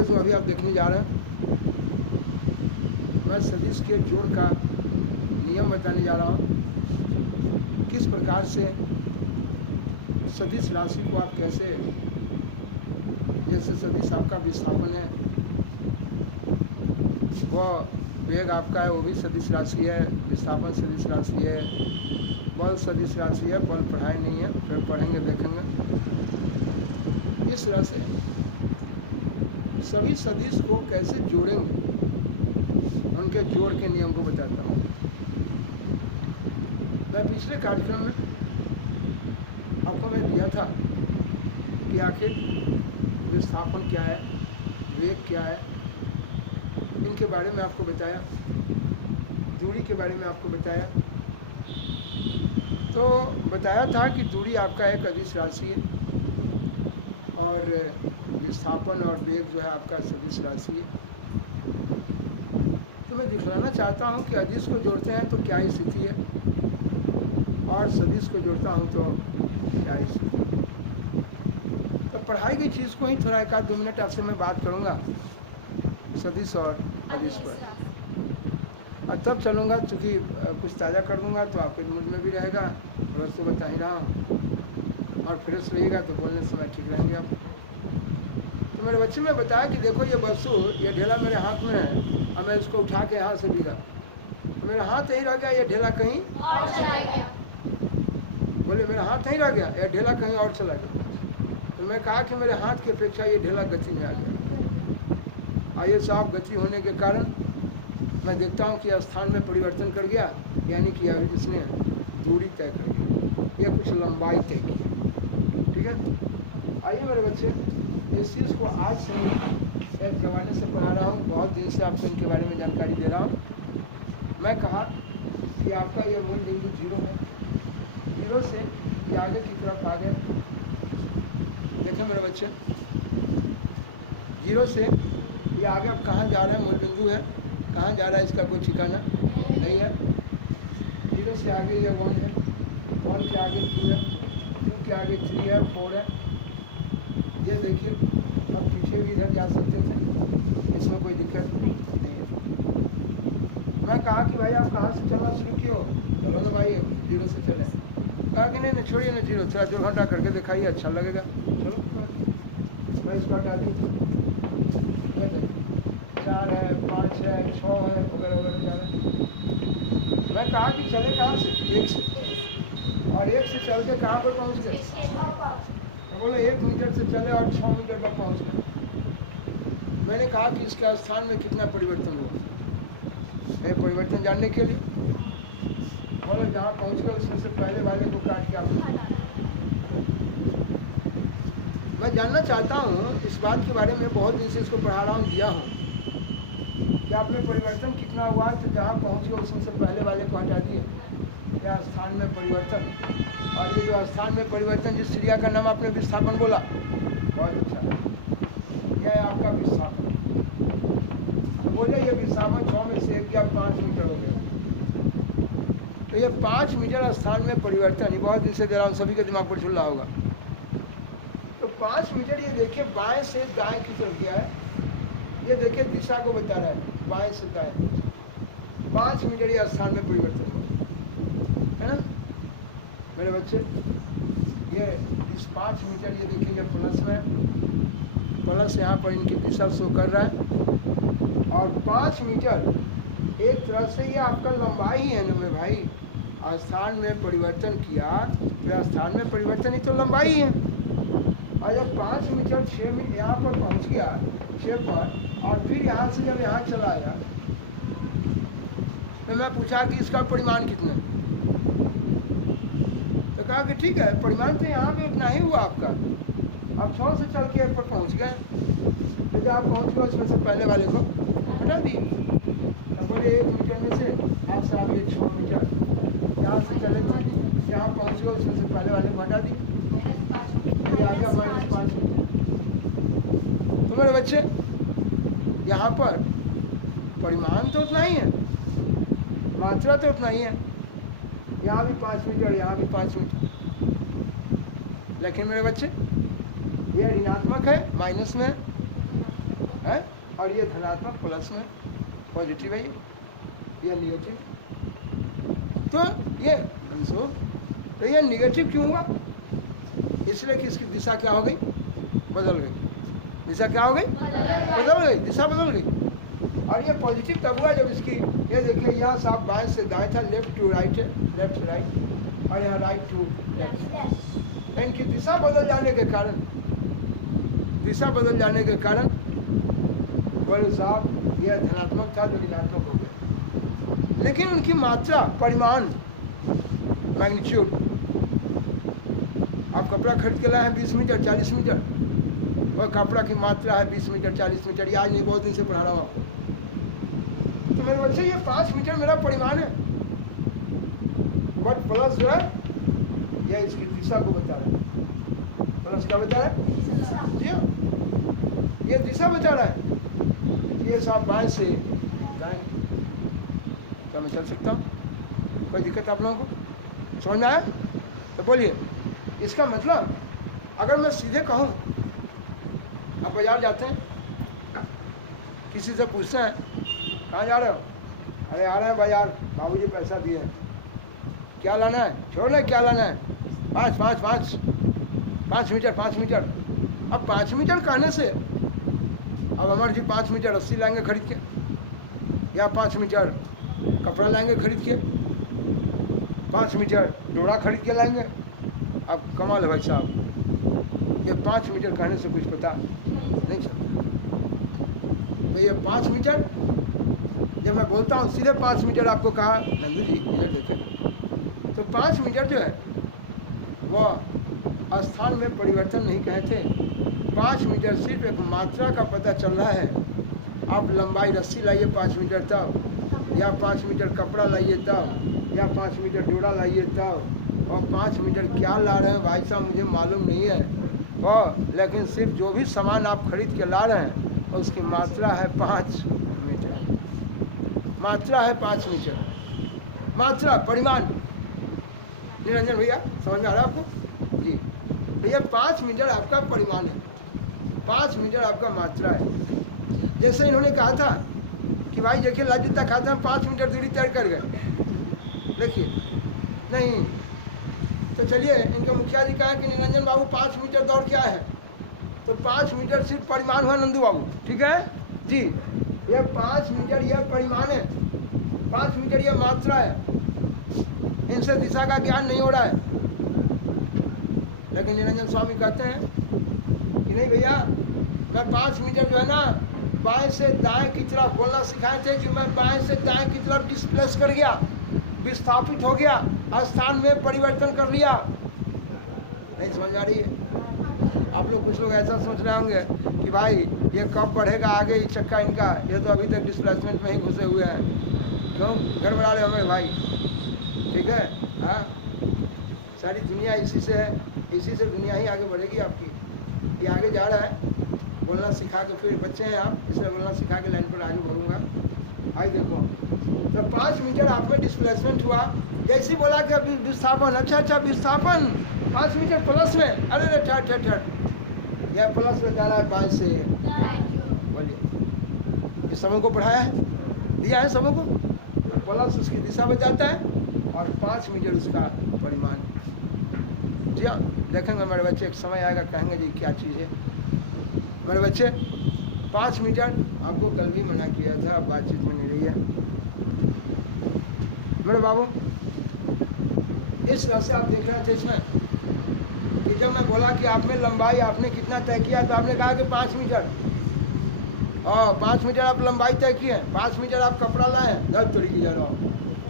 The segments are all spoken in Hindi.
आगे जो अभी आप देखने जा रहे हैं, मैं सदिश के जोड़ का नियम बताने जा रहा हूँ। किस प्रकार से सदिश राशि को आप कैसे, जैसे सदिश आपका विस्थापन है, वह वेग आपका है, वो भी सदिश राशि है, विस्थापन सदिश राशि है, बल सदिश राशि है। बल पढ़ाई नहीं है, फिर पढ़ेंगे देखेंगे। इस तरह से सभी सदिश को कैसे जोड़ेंगे, उनके जोड़ के नियम को बताता हूँ। मैं पिछले कार्यक्रम में आपको मैं दिया था कि आखिर विस्थापन क्या है, वेग क्या है, इनके बारे में आपको बताया, दूरी के बारे में आपको बताया। तो बताया था कि दूरी आपका एक अदिश राशि है और विस्थापन और वेग जो है आपका सदिश राशि है। तो मैं दिखलाना चाहता हूँ कि अदिश को जोड़ते हैं तो क्या स्थिति है और सदिश को जोड़ता हूँ तो क्या स्थिति है। तो पढ़ाई की चीज़ को ही थोड़ा 1-2 मिनट आपसे मैं बात करूँगा सदिश और अदिश पर, और तब चलूँगा। चूँकि कुछ ताज़ा कर दूँगा तो आपके मूड में भी रहेगा, बस तो बता ही रहा हूँ, और फ्रेश रहिएगा तो बोलने समय ठीक रहेंगे आप। तो मेरे बच्चे ने बताया कि देखो ये वस्तु, ये ढेला मेरे हाथ में है और मैं इसको उठा के यहाँ से बिगा, तो मेरा हाथ यहीं रह गया, ये ढेला कहीं और चला गया। बोले मेरा हाथ नहीं रह गया, ये ढेला कहीं और चला गया। तो मैं कहा कि मेरे हाथ की अपेक्षा ये ढेला गति में आ गया। आइए साहब, गति होने के कारण मैं देखता हूँ कि स्थान में परिवर्तन कर गया, यानी कि इसने दूरी तय कर दी या कुछ लंबाई तय की। ठीक है, आइए मेरे बच्चे, इस चीज़ को आज से एक ज़माने से पढ़ा रहा हूँ, बहुत दिन से आपको इनके बारे में जानकारी दे रहा हूँ। मैं कहा कि आपका ये मूल बिंदु 0 है, 0 से ये आगे की तरफ आ गए। देखें मेरे बच्चे, 0 से ये आगे अब कहाँ जा रहा है, मूल बिंदु है, कहाँ जा रहा है इसका कोई ठिकाना नहीं है। 0 से आगे ये 1 है, 1 के आगे 2 है, 2 के आगे 3 है, 4 है। ये देखिए, अब पीछे भी इधर जा सकते थे, इसमें कोई दिक्कत नहीं है। मैं कहा कि भाई आप कहाँ से चलना शुरू किए हो, चलो ना भाई 0 से चले। कहा कि नहीं छोड़िए ना 0, थोड़ा 2 घंटा करके दिखाइए, अच्छा लगेगा। चलो मैं इसको हटा दी, 4 है, 5 है, 6 है, वगैरह वगैरह जा रहा है। मैं कहा कि चले कहाँ से, 1 से, और 1 से चल के कहाँ पर पहुँच गए, बोले 1 मीटर से चले और 6 मीटर पर पहुँच गए। मैंने कहा कि इसके स्थान में कितना परिवर्तन हुआ, ये परिवर्तन जानने के लिए बोले जहाँ पहुँच गए उसमें से पहले वाले को काट के आप, मैं जानना चाहता हूँ इस बात के बारे में, बहुत दिन से इसको पढ़ा रहा हूँ, दिया हूँ कि आप में परिवर्तन कितना हुआ। तो जहाँ पहुँच गए उसमें से पहले वाले को हटा दिए, या स्थान में परिवर्तन। और ये जो स्थान में परिवर्तन, जिस क्रिया का नाम आपने विस्थापन बोला, बहुत अच्छा, यह है आपका विस्थापन। बोले ये विस्थापन 6 में से 1 गया, 5 मीटर हो गया। तो ये 5 मीटर स्थान में परिवर्तन, ये बहुत दिन से दे रहा हूँ, सभी के दिमाग पर चल रहा होगा। तो 5 मीटर ये देखिए बाएं से दाएं की तरफ गया है, ये देखिए दिशा को बता रहा है, बाएं से दाएं 5 मीटर ये स्थान में परिवर्तन है ना मेरे बच्चे। ये इस 5 मीटर ये देखिए, ये प्लस में, प्लस यहाँ पर इनकी दिशा शो कर रहा है, और 5 मीटर एक तरह से ये आपका लंबाई ही है ना मेरे भाई। स्थान में परिवर्तन किया तो स्थान में परिवर्तन ही तो लंबाई है। और जब 5 मीटर 6 मीटर यहाँ पर पहुँच गया, 6 पर, और फिर यहाँ से जब यहाँ चला आया, तो मैं पूछा कि इसका परिमाण कितना, तो कहा कि ठीक है परिमाण तो यहाँ पे उतना ही हुआ आपका। अब 6 से चल के 1 पर पहुँच गए, तो जब आप पहुँच गए उसमें से पहले वाले को हटा दी। तो बोले 1 मीटर में से आपसे आप ये 6 मीटर यहाँ से चले थे, यहाँ पहुँच गए उसमें से पहले वाले को हटा दी, आ गया -5 मीटर। तो मेरे बच्चे यहाँ पर परिमाण तो उतना ही है, मात्रा तो उतना ही है, यहाँ भी 5 मीटर, यहाँ भी 5 मीटर, लेकिन मेरे बच्चे ये ऋणात्मक है, माइनस में, है, और ये धनात्मक प्लस में पॉजिटिव है, ये निगेटिव। तो ये तो ये निगेटिव क्यों हुआ? इसलिए कि इसकी दिशा क्या हो गई? बदल गई। दिशा क्या हो गई? बदल गई, दिशा बदल गई। और ये पॉजिटिव तब हुआ जब इसकी, ये देखिए यहाँ साफ बाएं से दाएं था, लेफ्ट टू राइट है, लेफ्ट से राइट, और यहाँ राइट टू लेफ्ट। इनकी दिशा बदल जाने के कारण, दिशा बदल जाने के कारण बोले साहब यह धनात्मक था जो ऋणात्मक हो गया। लेकिन उनकी मात्रा, परिमाण, मैग्नीट्यूड, आप कपड़ा खरीद के लाए हैं 20 मीटर 40 मीटर, और कपड़ा की मात्रा है 20 मीटर 40 मीटर, ये आज नहीं बहुत दिन से पढ़ा रहा हूँ। तो मेरे बच्चे ये 5 मीटर मेरा परिमाण है, बट प्लस जो है यह इसकी दिशा को बता रहा है। प्लस क्या बता रहा है? जी ये दिशा बता रहा है। ये साफ बाएं से दाएं, क्या मैं चल सकता हूँ? कोई दिक्कत आप लोगों को समझ में आया? तो बोलिए। इसका मतलब अगर मैं सीधे कहूँ, आप बाजार जाते हैं, किसी से पूछते हैं कहाँ जा रहे हो? अरे आ रहे हैं बाजार, बाबूजी पैसा दिए हैं। क्या लाना है? छोड़ना, क्या लाना है? 5 मीटर 5 मीटर। अब 5 मीटर कहने से अब अमर जी 5 मीटर रस्सी लाएंगे खरीद के, या 5 मीटर कपड़ा लाएंगे खरीद के, 5 मीटर डोरा खरीद के लाएंगे। अब कमाल है भाई साहब, ये 5 मीटर कहने से कुछ पता नहीं चलता। तो ये 5 मीटर जब मैं बोलता हूँ सीधे 5 मीटर आपको कहा, नंदू जी इधर देखें, तो 5 मीटर जो है वह स्थान में परिवर्तन नहीं कहे थे। 5 मीटर सिर्फ एक मात्रा का पता चल रहा है। आप लंबाई रस्सी लाइए 5 मीटर तब, या 5 मीटर कपड़ा लाइए तब, या 5 मीटर डोरा लाइए तब, और 5 मीटर क्या ला रहे हैं भाई साहब मुझे मालूम नहीं है, और लेकिन सिर्फ जो भी सामान आप खरीद के ला रहे हैं उसकी मात्रा है 5 मीटर। मात्रा है 5 मीटर, मात्रा, परिमाण। निरंजन भैया समझ में आ रहा है आपको? जी भैया 5 मीटर आपका परिमाण है, 5 मीटर आपका मात्रा है। जैसे इन्होंने कहा था कि भाई देखिए लाल जूता खाता हम 5 मीटर दूरी तय कर गए, देखिए नहीं। तो चलिए इनके मुखिया जी कहा कि निरंजन बाबू 5 मीटर दौड़ क्या है, तो 5 मीटर सिर्फ परिमाण हुआ नंदू बाबू, ठीक है जी। यह 5 मीटर यह परिमाण है, 5 मीटर यह मात्रा है। इनसे दिशा का ज्ञान नहीं हो रहा है। लेकिन निरंजन स्वामी कहते हैं कि नहीं भैया, मैं 5 मीटर जो है ना बाएं से दाएं की तरफ बोलना सिखाए थे कि मैं बाएं से दाएं की तरफ डिस्प्लेस कर गया, विस्थापित हो गया, स्थान में परिवर्तन कर लिया। नहीं समझ आ रही है? आप लोग कुछ लोग ऐसा सोच रहे होंगे कि भाई ये कब बढ़ेगा आगे ये चक्का इनका, ये तो अभी तक डिस्प्लेसमेंट में ही घुसे हुए हैं। क्यों गड़बड़ा रहे हमें भाई? ठीक है, हाँ सारी दुनिया इसी से है, इसी से दुनिया ही आगे बढ़ेगी आपकी। ये आगे जा रहा है, बोलना सिखा के, फिर बच्चे हैं आप, इसलिए बोलना सिखा के लाइन पर आगे बढ़ूंगा। आई देखो, तो 5 मीटर आप में डिस्प्लेसमेंट हुआ। जैसे बोला कि अभी विस्थापन, अच्छा विस्थापन 5 मीटर प्लस में, अरे ठट यह प्लस में जा रहा है 5 से। बोलिए, ये सबों को पढ़ाया है, दिया है सबों को। प्लस उसकी दिशा बताता है और 5 मीटर उसका परिमाण। जी हाँ, देखेंगे मेरे बच्चे, एक समय आएगा कहेंगे जी क्या चीज़ है। मेरे बच्चे 5 मीटर आपको कल भी मना किया था, अब बातचीत में नहीं रही है मेरे बाबू। इस तरह से आप देख रहे थे इसमें कि जब मैं बोला कि आप में लंबाई आपने कितना तय किया, तो आपने कहा कि 5 मीटर, और 5 मीटर आप लंबाई तय किए, 5 मीटर आप कपड़ा लाए, 10 तरीके जा रहा हो,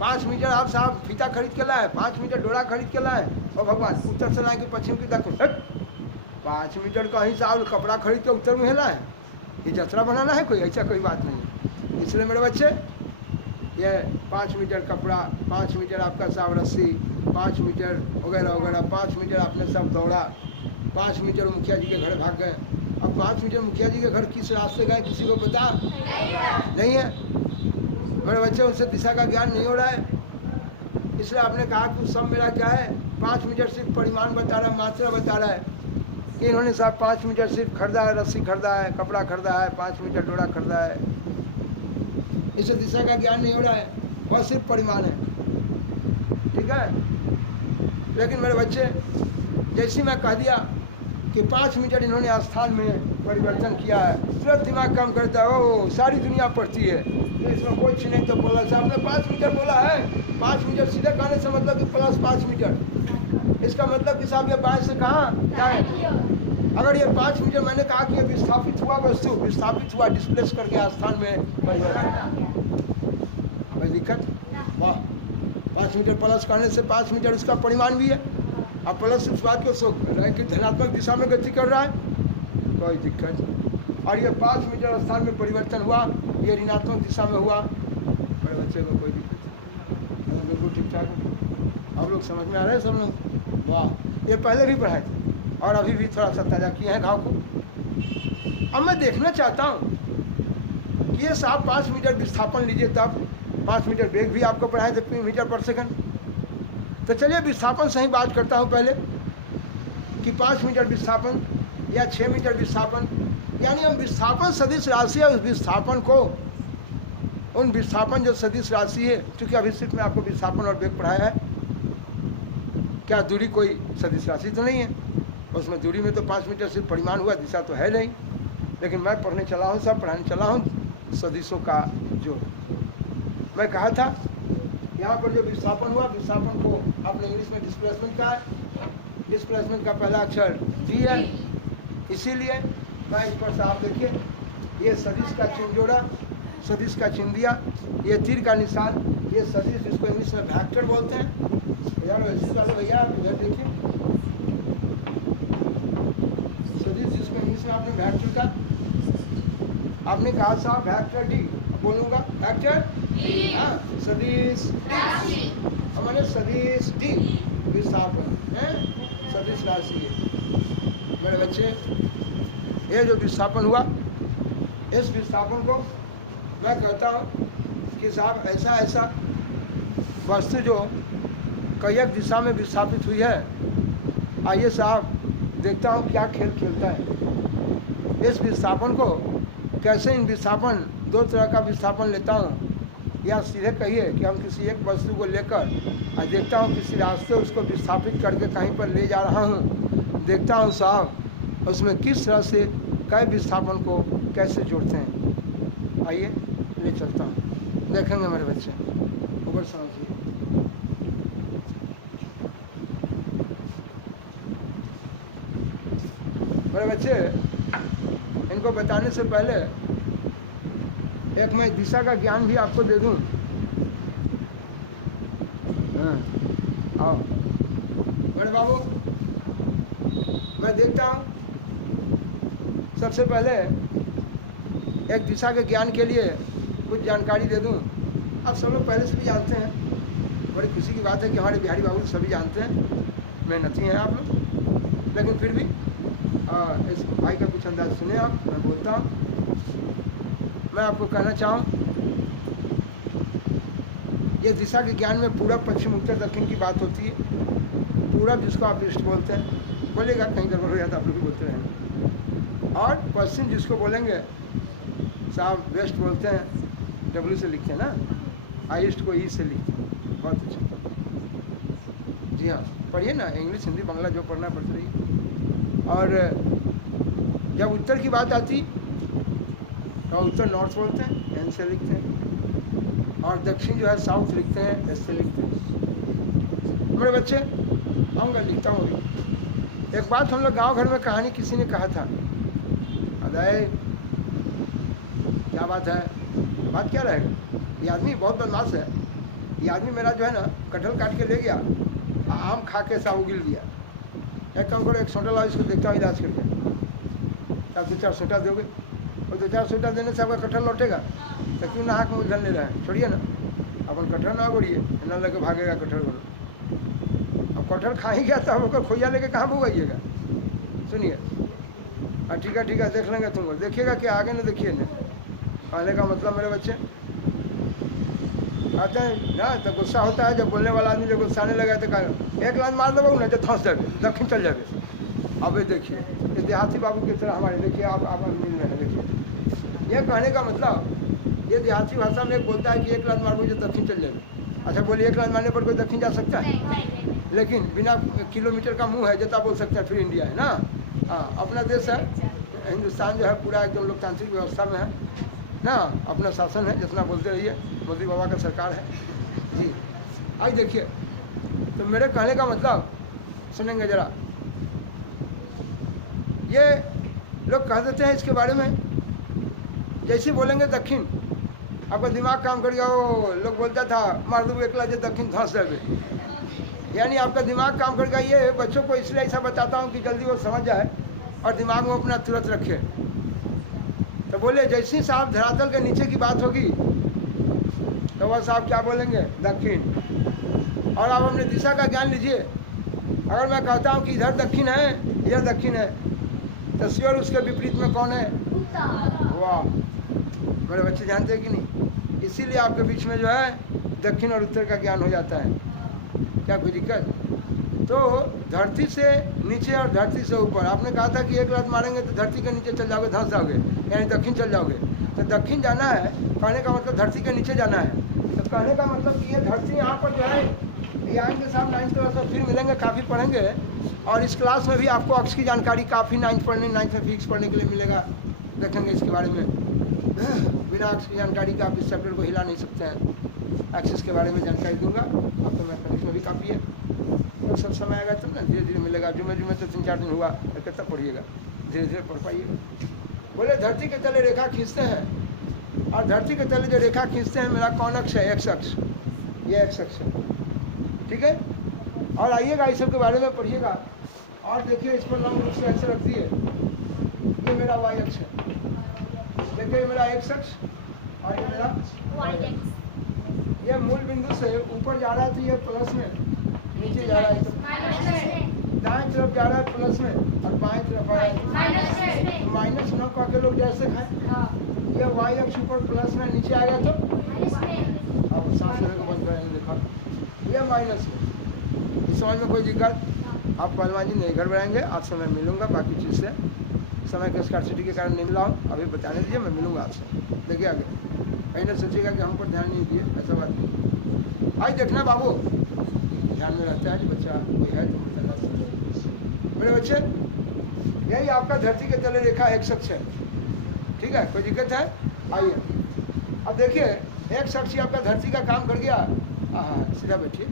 5 मीटर आप साहब फीता खरीद के लाए, 5 मीटर डोरा खरीद के लाए, और भगवान उत्तर से लाए कि पश्चिम की दक्षिण, 5 मीटर का ही साहब कपड़ा खरीद के उत्तर में लाए। ये जतरा बनाना है कोई? ऐसा कोई बात नहीं है। इसलिए मेरे बच्चे ये 5 मीटर कपड़ा, 5 मीटर आपका साहब रस्सी, 5 मीटर वगैरह वगैरह, 5 मीटर आपने सब दौड़ा, 5 मीटर मुखिया जी के घर भाग गए। अब 5 मीटर मुखिया जी के घर किस रास्ते गए किसी को पता नहीं है मेरे बच्चे, उनसे दिशा का ज्ञान नहीं हो रहा है। इसलिए आपने कहा कि सब मेरा क्या है, 5 मीटर सिर्फ परिमाण बता रहा है, मात्रा बता रहा है। कि इन्होंने साहब 5 मीटर सिर्फ खरीदा है, रस्सी खरीदा है, कपड़ा खरीदा है, 5 मीटर डोरा खरीदा है। इसे दिशा का ज्ञान नहीं हो रहा है, और सिर्फ परिमाण है। ठीक है, लेकिन मेरे बच्चे जैसे मैं कह दिया कि 5 मीटर इन्होंने स्थान में परिवर्तन किया है, तुरंत दिमाग काम करता है, ओ सारी दुनिया पढ़ती है, तो इसमें कोई चीज नहीं। तो बोला साहब ने 5 मीटर बोला है, 5 मीटर सीधे कहने से मतलब कि प्लस 5 मीटर, इसका मतलब कि साहब ये बाएं से कहाँ जाए। अगर ये 5 मीटर मैंने कहा कि ये विस्थापित हुआ, वस्तु विस्थापित हुआ, डिस्प्लेस करके स्थान में परिवर्तन, कोई दिक्कत? वाह, 5 मीटर प्लस करने से 5 मीटर उसका परिमाण भी है, अब प्लस उस बात को सोच रहा है कि धनात्मक दिशा में गति कर रहा है, कोई दिक्कत। और ये 5 मीटर स्थान में परिवर्तन हुआ, ये ऋणात्मक दिशा में हुआ, बड़े बच्चे को कोई दिक्कत, बिल्कुल ठीक ठाक है। आप लोग समझ में आ रहे हैं सब लोग? वाह, ये पहले भी पढ़ाए थे और अभी भी थोड़ा सा ताज़ा किए हैं घाव को। अब मैं देखना चाहता हूँ कि ये साहब 5 मीटर विस्थापन लीजिए, तब 5 मीटर वेग भी आपको पढ़ाए थे मीटर पर सेकंड। तो चलिए विस्थापन से ही बात करता हूँ पहले कि 5 मीटर विस्थापन या 6 मीटर विस्थापन, यानी हम विस्थापन सदिश राशि है, उस विस्थापन को, उन विस्थापन जो सदिश राशि है, क्योंकि अभी सिर्फ मैं आपको विस्थापन और वेग पढ़ाया है, क्या दूरी कोई सदिश राशि तो नहीं है, उसमें दूरी में तो 5 मीटर सिर्फ परिमाण हुआ, दिशा तो है नहीं। लेकिन मैं पढ़ने चला हूँ, सब पढ़ाने चला हूँ सदिशों का जो मैं कहा था। यहाँ पर जो विस्थापन हुआ, विस्थापन को आपने इंग्लिश में डिस्प्लेसमेंट कहा है, डिस्प्लेसमेंट का पहला अक्षर डी है, इसीलिए मैं इस पर साफ देखिए, ये सदिश का चिन्ह जोड़ा, सदिश का चिन्ह दिया, ये तीर का निशान, ये सदिश, जिसको इंग्लिश में वेक्टर बोलते हैं। यार वैसे चलो भैया, आप इधर देखिए, सदिश जिसको इंग्लिश में आपने वेक्टर का, आपने कहा साहब वेक्टर डी, बोलूँगा वेक्टर हाँ, सदिश हमारे सदिश डी विस्थापन है, सदिश राशि है। मेरे बच्चे, ये जो विस्थापन हुआ, इस विस्थापन को मैं कहता हूँ कि साहब ऐसा ऐसा वस्तु जो कई दिशा में विस्थापित हुई है, आइए साहब देखता हूँ क्या खेल खेलता है। इस विस्थापन को कैसे, इन विस्थापन 2 तरह का विस्थापन लेता हूँ, या सीधे कहिए कि हम किसी एक वस्तु को लेकर और देखता हूँ किसी रास्ते उसको विस्थापित करके कहीं पर ले जा रहा हूँ, देखता हूँ साहब उसमें किस तरह से कई विस्थापन को कैसे जोड़ते हैं। आइए ले चलता हूँ, देखेंगे मेरे बच्चे, ऊपर समझिए। मेरे बच्चे, इनको बताने से पहले एक मैं दिशा का ज्ञान भी आपको दे दूं। हाँ, आओ बड़े बाबू, मैं देखता हूँ सबसे पहले एक दिशा के ज्ञान के लिए कुछ जानकारी दे दूं। आप सब लोग पहले से भी जानते हैं, बड़ी खुशी की बात है कि हमारे बिहारी बाबू सभी जानते हैं, मेहनती हैं आप लोग, लेकिन फिर भी इस भाई का कुछ अंदाज सुने आप, मैं बोलता हूँ। मैं आपको कहना चाहूँ, ये दिशा के ज्ञान में पूरब, पश्चिम, उत्तर, दक्षिण की बात होती है। पूरब जिसको आप ईस्ट बोलते हैं, बोलेगा कहीं गड़बड़ हो जाता, आप लोग भी बोलते रहेंगे। और पश्चिम जिसको बोलेंगे साहब वेस्ट बोलते हैं, डब्ल्यू से लिखते हैं ना, ईस्ट को ई से लिखते हैं। बहुत अच्छा, जी हाँ, पढ़िए ना, इंग्लिश हिंदी बांग्ला जो पढ़ना पड़ता रही। और जब उत्तर की बात आती तो उत्तर नॉर्थ बोलते हैं, एन से लिखते हैं, और दक्षिण जो है साउथ लिखते हैं, एस से लिखते हैं। मेरे बच्चे, आऊँगा, लिखता हूँ। एक बात हम लोग गांव घर में कहानी किसी ने कहा था, अरे क्या बात है, बात क्या रहेगा, ये आदमी बहुत बदमाश है, ये आदमी मेरा जो है ना कटहल काट के ले गया, आम खा के सा उगिल दिया। एक काम करो, एक सोटा लाओ, इसको देखता हूँ इलाज करके, आप 2-4 सोटा दोगे, और 2-4 सोटा देने से आपका कटहल लौटेगा, तो क्यों ना हाथ मुँह धन ले रहे हैं, छोड़िए ना, अपन कटहल ना गोड़िए, ना लेके भागेगा कटहल को। अब कटहल खा ही गया था, होकर खोइया लेके कहाँ भोगाइएगा। सुनिए, ठीक है देख लेंगे तुमको, देखिएगा कि आगे ना देखिए ना। कहने का मतलब मेरे बच्चे आते हैं ना, तो गुस्सा होता है, जब बोलने वाला आदमी जब गुस्साने लगा तो कहा 1 लात मार दो ना, जब धंस जाए, दक्षिण चल जाए, अब ये देखिए, ये देहाती बाबू की तरह हमारे, देखिए आप मिल रहे हैं। देखिए ये कहने का मतलब, ये देहाती भाषा में बोलता है कि एक लात मारो जो दक्षिण चल जाएगा। अच्छा बोलिए, एक लात मारने पर कोई दक्षिण जा सकता है? लेकिन बिना किलोमीटर का मुंह है जता बोल सकता है, फिर इंडिया है ना। हाँ, अपना देश है, हिंदुस्तान जो है पूरा एकदम लोकतांत्रिक व्यवस्था में है ना, अपना शासन है, जितना बोलते रहिए, मोदी बाबा का सरकार है जी। आज देखिए, तो मेरे कहने का मतलब सुनेंगे जरा, ये लोग कह देते हैं इसके बारे में, जैसे बोलेंगे दक्षिण, आपका दिमाग काम कर गया। वो लोग बोलता था मार दो एकला जो दक्षिण धंस जाए, यानी आपका दिमाग काम कर गया। ये बच्चों को इसलिए ऐसा बताता हूँ कि जल्दी वो समझ जाए और दिमाग में अपना तुरंत रखे। तो बोले जैसे ही साहब धरातल के नीचे की बात होगी तो वह साहब क्या बोलेंगे? दक्षिण। और आप अपने दिशा का ज्ञान लीजिए। अगर मैं कहता हूँ कि इधर दक्षिण है, इधर दक्षिण है, तो श्योर उसके विपरीत में कौन है? वाह, मेरे बच्चे जानते हैं कि नहीं? इसीलिए आपके बीच में जो है दक्षिण और उत्तर का ज्ञान हो जाता है। क्या कोई दिक्कत? तो धरती से नीचे और धरती से ऊपर, आपने कहा था कि एक लात मारेंगे तो धरती के नीचे चल जाओगे, धंस जाओगे, यानी दक्षिण चल जाओगे। तो दक्षिण जाना है, कहने का मतलब धरती के नीचे जाना है। तो कहने का मतलब कि ये धरती यहाँ पर जो है, यहाँ के साथ 9th क्लास में फिर मिलेंगे, काफ़ी पढ़ेंगे। और इस क्लास में भी आपको अक्ष की जानकारी काफ़ी 9th में फिक्स पढ़ने के लिए मिलेगा। देखेंगे इसके बारे में। बिना अक्ष की जानकारी का आप इस चैप्टर को हिला नहीं सकते हैं। एक्सिस के बारे में जानकारी दूंगा आपको, मैथमेटिक्स में भी काफ़ी है। तो सब समय आएगा तो ना धीरे धीरे मिलेगा। जुमे जुमे तो 3-4 दिन हुआ, कितना पढ़िएगा, धीरे धीरे पढ़ पाइएगा। बोले धरती के तले रेखा खींचते हैं, और धरती के तले जो रेखा खींचते हैं, मेरा कौन अक्ष है? एक्स अक्ष। ये एक्स अक्ष है, ठीक है। और आइएगा इस सब के बारे में पढ़िएगा। और देखिए इस पर लंब रूप से ऐसे रख दिए, ये मेरा वाई अक्ष है। देखिए मेरा एक्स अक्ष और ये मेरा वाई अक्ष। ये मूल बिंदु से ऊपर जा रहा है तो ये प्लस में, नीचे जा रहा है तो दाएं तरफ जा रहा है प्लस में, और बाएं तरफ आ रहा है माइनस। 9 का के लोग जैसे खाए, ये वाई अक्ष ऊपर प्लस में, नीचे आ गया तो अब सांस लेने को बंद करेंगे। देखा, ये माइनस में। इस समझ में कोई दिक्कत? आप पहलवान जी नहीं घर बढ़ाएंगे, आपसे मैं मिलूंगा। बाकी चीज़ से समय के स्कार्सिटी के कारण नहीं मिला हूँ, अभी बताने दीजिए, मैं मिलूंगा आपसे। देखिए आगे कहीं ना सोचिएगा कि हम पर ध्यान नहीं दिए, ऐसा बात नहीं। आज देखना बाबू, ध्यान में रहता है कि बच्चा कोई है तो बताना। मेरे बच्चे, यही आपका धरती के तले रेखा एक्स अक्ष है, ठीक है। कोई दिक्कत है? आइए अब देखिए, एक्स अक्ष आपका धरती का काम कर गया। हाँ, सीधा बैठिए,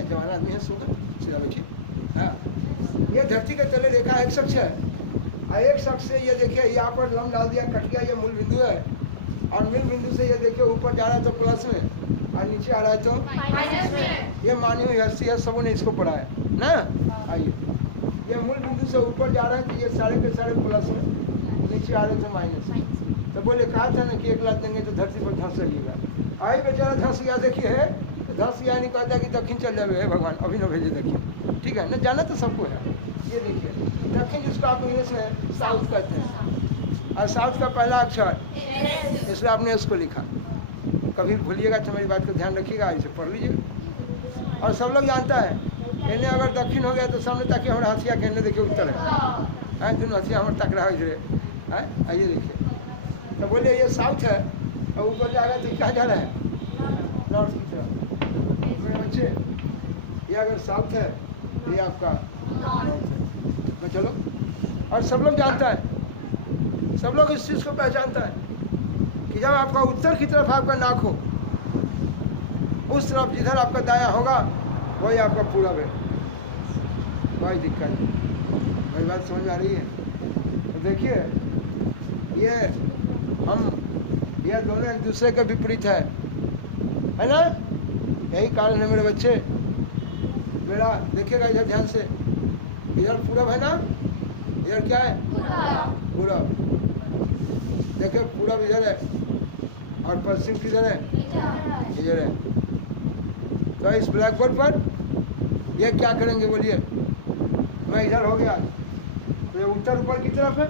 जवान आदमी है, सुंदर, सीधा बैठिए। हाँ, ये धरती के तले रेखा एक्स अक्ष है। एक शख्स से ये देखिए यहाँ पर लंब डाल दिया, कट गया, ये मूल बिंदु है। और मूल बिंदु से ये देखिए ऊपर जा रहा है तो प्लस में, और नीचे आ रहा है तो माइनस में। ये मानी हुई हस्ती है, सबों ने इसको पढ़ा है ना। आइए, ये मूल बिंदु से ऊपर जा रहा है तो ये सारे के सारे प्लस में, नीचे आ रहे थे माइनस में। तो बोले कहा था ना कि एक लात देंगे तो धरती पर धंस जाइएगा। आई बेचारा धंस गया। देखिए है धंस गया, नहीं कहता कि दक्षिण चल जाए भगवान, अभी न भेजे दक्षिण, ठीक है ना। जाना तो सबको है। ये देखिए दक्षिण, जिसको आप इंग्लिश में साउथ कहते हैं, और साउथ का पहला अक्षर, इसलिए आपने इसको लिखा। कभी भूलिएगा तो मेरी बात को ध्यान रखिएगा, इसे पढ़ लीजिएगा। और सब लोग जानता है, इन्हें अगर दक्षिण हो गया तो सामने ताकि हमारा हथिया कहने देखिए उत्तर है, दोनों हथिया हमारे तक रहा है। आइए देखिए, तो बोलिए ये साउथ है, और ऊपर जाएगा तो क्या जा रहा है? नॉर्थ की तरफ। मेरे बच्चे, ये अगर साउथ है तो ये आपका नॉर्थ है। मैं चलो, और सब लोग जानता है, सब लोग इस चीज़ को पहचानता है कि जब आपका उत्तर की तरफ आपका नाक हो, उस तरफ जिधर आपका दाया होगा वही आपका पूरब है। कोई दिक्कत नहीं, मेरी बात समझ में आ रही है? तो देखिए ये दोनों एक दूसरे के विपरीत है ना। यही कारण है मेरे बच्चे। मेरा देखिएगा इधर ध्यान से, इधर पूरब है ना, इधर क्या है? पूरब। देखिए पूरब इधर है और पश्चिम किधर है? इधर है। तो इस ब्लैक बोर्ड पर ये क्या करेंगे बोलिए? मैं इधर हो गया तो ये उत्तर ऊपर की तरफ है,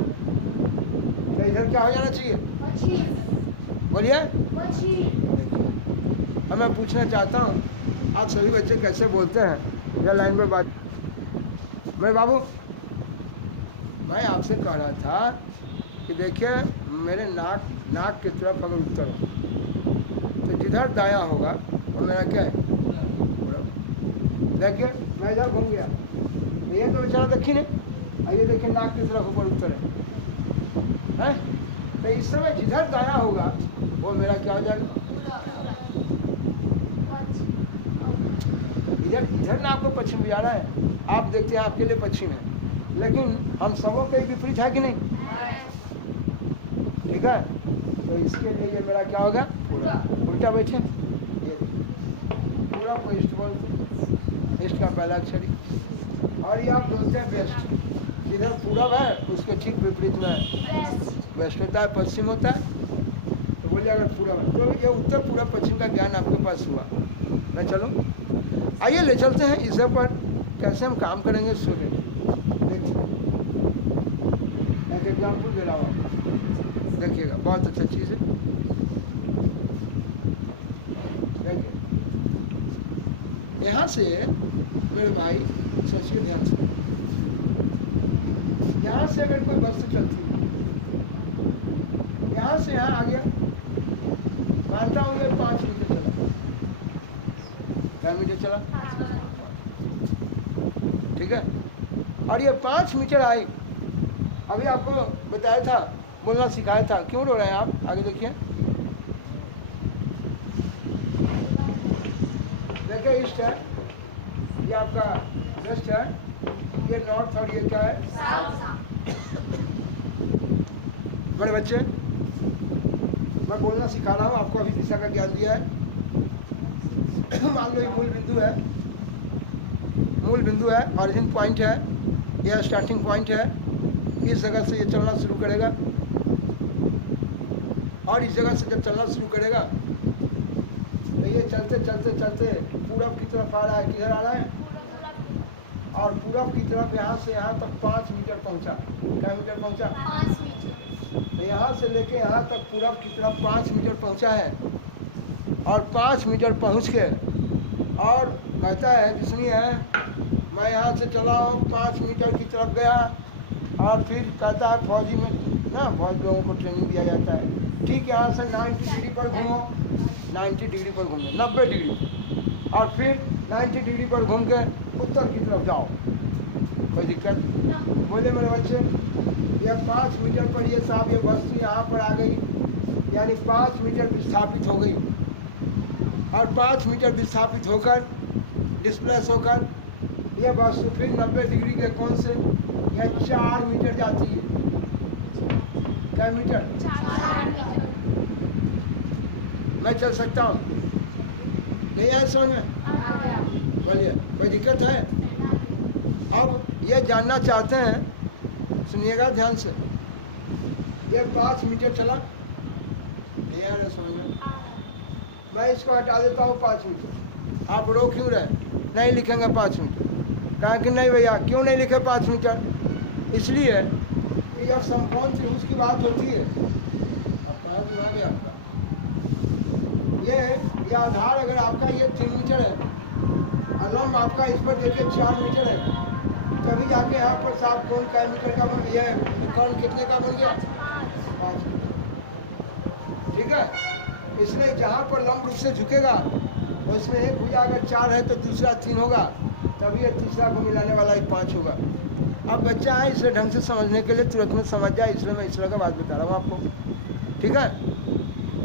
तो इधर क्या हो जाना चाहिए बोलिए? अब मैं पूछना चाहता हूँ, आप सभी बच्चे कैसे बोलते हैं? या लाइन में बात। मेरे बाबू मैं आपसे कह रहा था कि देखिए मेरे नाक की तरफ अगर उत्तर हो तो जिधर दाया होगा वो मेरा क्या है, देखिए मैं इधर घूम गया, ये तो बेचारा दक्षिण है, ये देखिए नाक की तरफ ऊपर उत्तर है? तो इस समय जिधर दाया होगा वो मेरा क्या हो जाएगा, इधर ना आपको पश्चिम भी आ रहा है, आप देखते हैं आपके लिए पश्चिम है, लेकिन हम सबों के विपरीत है कि नहीं, ठीक है? तो इसके लिए ये मेरा क्या होगा, पूरा उल्टा बैठे, ये पूरा को ईस्ट बोलते, ईस्ट का पहला अक्षर, और ये आप बोलते हैं वेस्ट, जिधर पूरब है उसके ठीक विपरीत में वेस्ट होता है, पश्चिम होता है। तो बोलिए अगर पूरब है तो ये उत्तर पूरब पश्चिम का ज्ञान आपके पास हुआ। मैं चलो आइए ले चलते हैं इस पर कैसे हम काम करेंगे सूर्य। देखिए एक एग्जाम्पल दे रहा हूँ, देखिएगा बहुत अच्छा चीज़ है। देखिए यहाँ से मेरे भाई सोचिए ध्यान से, यहाँ से अगर कोई वस्तु चलती है, यहाँ से यहाँ आ गया, मानता हूँ ये 5 मीटर चला, क्या मीटर चला, ठीक है? और ये 5 मीटर आई, अभी आपको बताया था, बोलना सिखाया था, क्यों रो रहे हैं आप? आगे देखिए, देखिए ईस्ट है, ये आपका वेस्ट है, ये नॉर्थ, और ये क्या है साउथ। बड़े बच्चे मैं बोलना सिखा रहा हूँ आपको, अभी दिशा का ज्ञान दिया है। मान लो ये मूल बिंदु है, ऑरिजिन पॉइंट है, यह स्टार्टिंग पॉइंट है, इस जगह से ये चलना शुरू करेगा, और इस जगह से जब चलना शुरू करेगा तो ये चलते चलते चलते पूरब की तरफ आ रहा है, किधर आ रहा है, और पूरब की तरफ यहाँ से यहाँ तक 5 मीटर पहुँचा। क्या मीटर पहुँचा? 5 मीटर। तो यहाँ से लेके यहाँ तक पूरब की तरफ 5 मीटर पहुँचा है, और 5 मीटर पहुँच के और कहता है जिसमें है मैं यहाँ से चला हूँ 5 मीटर की तरफ गया, और फिर कहता है फौजी में ना, फौज लोगों को ट्रेनिंग दिया जाता है, ठीक यहाँ से 90 डिग्री पर घूमो, 90 डिग्री पर घूमो, 90 डिग्री, और फिर 90 डिग्री पर घूम के उत्तर की तरफ जाओ, कोई दिक्कत? बोले मेरे बच्चे ये 5 मीटर पर ये साहब ये वस्तु यहाँ पर आ गई, यानी 5 मीटर विस्थापित हो गई, और 5 मीटर विस्थापित होकर डिस्प्लेस होकर ये वस्तु फिर 90 डिग्री के कोण से यह 4 मीटर जाती है। क्या मीटर? 4 मीटर। मैं चल सकता हूँ? नहीं आया समझ में? बोलिए कोई दिक्कत है? अब ये जानना चाहते हैं, सुनिएगा ध्यान से, ये 5 मीटर चला, नहीं आ रहा समझ में? मैं इसको हटा देता हूँ 5 मीटर, आप रो क्यों रहे? नहीं लिखेंगे 5 मीटर, कहा कि नहीं भैया क्यों नहीं लिखे 5 मीटर? इसलिए कि जब समकोण त्रिभुज की बात होती है, आपका ये आधार अगर आपका ये 3 मीटर है, अलम्ब आपका इस पर देखिए 4 मीटर है, तभी जाके यहाँ पर साफ कोण कै मीटर का बन गया, कोण कितने का बन गया? 5 मीटर, ठीक है? इसलिए जहाँ पर लंब रूप से झुकेगा उसमें एक भुजा अगर 4 है तो दूसरा 3 होगा, तभी ये तीसरा को मिलाने वाला एक 5 होगा। अब बच्चा है इसे ढंग से समझने के लिए तुरंत में समझ जाए, इसलिए मैं इस तरह का बात बता रहा हूँ आपको, ठीक है?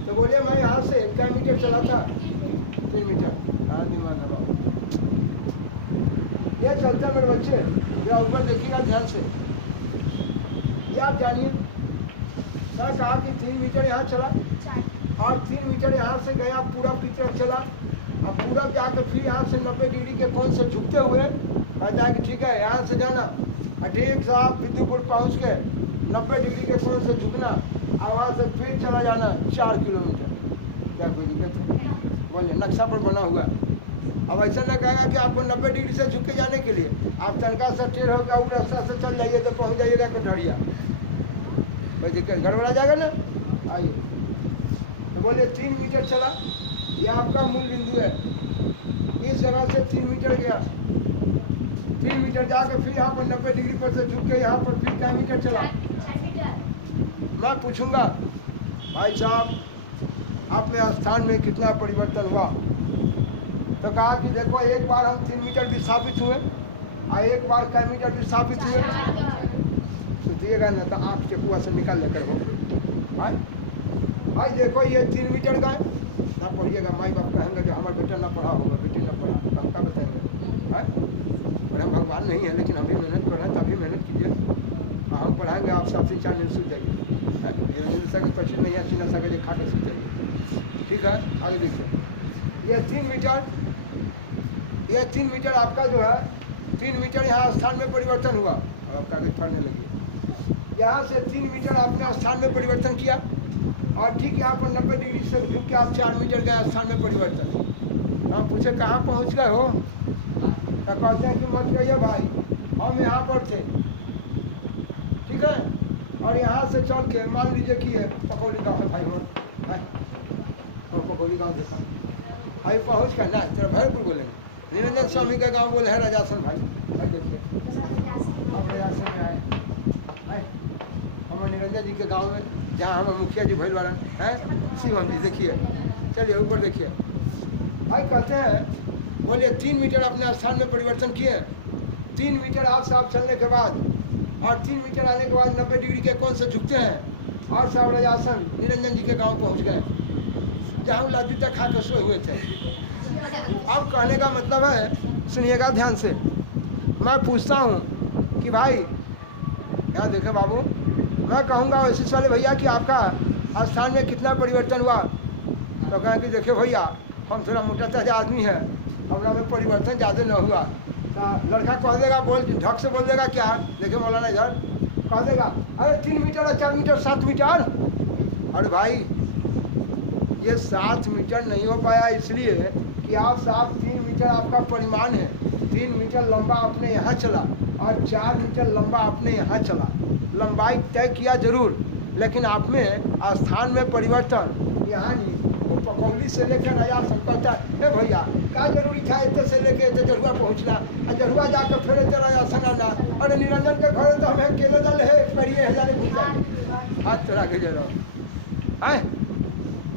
तो बोलिए मैं यहाँ से क्या मीटर चला था? 3 मीटर। हाँ दिमाग लगाओ, ये चलता मेरे बच्चे, या ऊपर देखिएगा ध्यान से, ये आप जानिए, मैं कहा कि 3 मीटर यहाँ चला, और 3 मीटर यहाँ से गया पूरब की तरफ चला, अब पूरब जाकर फिर यहाँ से 90 डिग्री के कोण से झुकते हुए कहता है कि ठीक है यहाँ से जाना, ठीक साहब विद्युपुर पहुँच के 90 डिग्री के कोण से झुकना, और वहाँ से फिर चला जाना 4 किलोमीटर। क्या कोई दिक्कत है? बोलिए नक्शा पर बना हुआ। अब ऐसा न कहेगा कि आपको 90 डिग्री से झुक के जाने के लिए आप तनका से टेढ़ होकर उस रास्ता से चल जाइए तो पहुँच जाइएगा कटहरिया, कोई दिक्कत गड़बड़ा जाएगा ना? आइए तो बोलिए 3 मीटर चला, ये आपका मूल बिंदु है, इस जगह से 3 मीटर गया, 3 मीटर जाके फिर यहाँ पर 90 डिग्री पर से झुक के यहाँ पर फिर क्या मीटर चला। मैं पूछूंगा भाई साहब आपके स्थान में कितना परिवर्तन हुआ, तो कहा कि देखो एक बार हम 3 मीटर विस्थापित हुए और एक बार कै मीटर विस्थापित हुए। सुनिएगा ना तो आँख के कुआ से निकाल लेकर हो भाई देखो ये 3 मीटर का है ना। पढ़िएगा, माई बाप कहेंगे जो हमारा बेटा ना पढ़ा होगा, बेटी ना पढ़ा, हम क्या बताएंगे। और हम भगवान नहीं है, लेकिन हम भी मेहनत कर रहे हैं, तभी मेहनत कीजिए। हम पढ़ाएंगे आप सबसे 4 दिन सूझ जाइए। पच्चीस नहीं है सीना सके खा के सूझ जाइए। ठीक है, आगे देखिए ये 3 मीटर आपका जो है 3 मीटर यहाँ स्थान में परिवर्तन हुआ। और अब कागज फड़ने लगी। यहाँ से 3 मीटर आपने स्थान में परिवर्तन किया और ठीक यहाँ पर 90 डिग्री से झुक के आप 4 मीटर गए स्थान में परिवर्तन। हम पूछे कहाँ पहुँच गए हो, तो कहते हैं कि मत गए भाई, हम यहाँ पर थे। ठीक है, और यहाँ से चल के मान लीजिए कि पकौड़ी गाँव है भाई, हो पकौड़ी गाँव देखा भाई पहुँच कर ना तेरा भरपुर बोलेंगे। निरंजन स्वामी का गांव बोले है राजासन भाई देखिए अब राजासन में आए हम निरंजन जी के गांव में, जहाँ हम मुखिया जी भैल वाला है शिवम जी। देखिए चलिए ऊपर देखिए भाई, कहते हैं बोलिए 3 मीटर अपने स्थान में परिवर्तन किए। 3 मीटर आप साहब चलने के बाद और 3 मीटर आने के बाद 90 डिग्री के कौन से झुकते हैं और साहब राजासन निरंजन जी के गाँव पहुँच गए, जहाँ लाजूता खा के सोए हुए थे। अब कहने का मतलब है, सुनिएगा ध्यान से, मैं पूछता हूँ कि भाई यहाँ देखे बाबू, मैं कहूँगा वैसे वाले भैया कि आपका स्थान में कितना परिवर्तन हुआ, तो कहें कि देखिए भैया हम थोड़ा मोटा ताजा आदमी है, हमारा में परिवर्तन ज़्यादा न हुआ। तो लड़का कह देगा, बोल ढक से बोल देगा क्या, देखिए मौलाना इधर कह देगा अरे 3 मीटर 4 मीटर 7 मीटर। अरे भाई ये 7 मीटर नहीं हो पाया इसलिए कि आप साहब 3 मीटर आपका परिमाण है, 3 मीटर लंबा आपने यहाँ चला और 4 मीटर लंबा आपने यहाँ चला। लंबाई तय किया जरूर, लेकिन आप में स्थान में परिवर्तन यहाँ नहीं। वो पकौड़ी से लेकर नया सब कहता है भैया क्या जरूरी था इतने से लेके इतने जरुआ पहुँचना, और जरुआ जाकर फिर इतने राजासन आना। अरे निरंजन के घर तो हमें केले दल है करिए हजारे हाथ चढ़ा के जरूर है।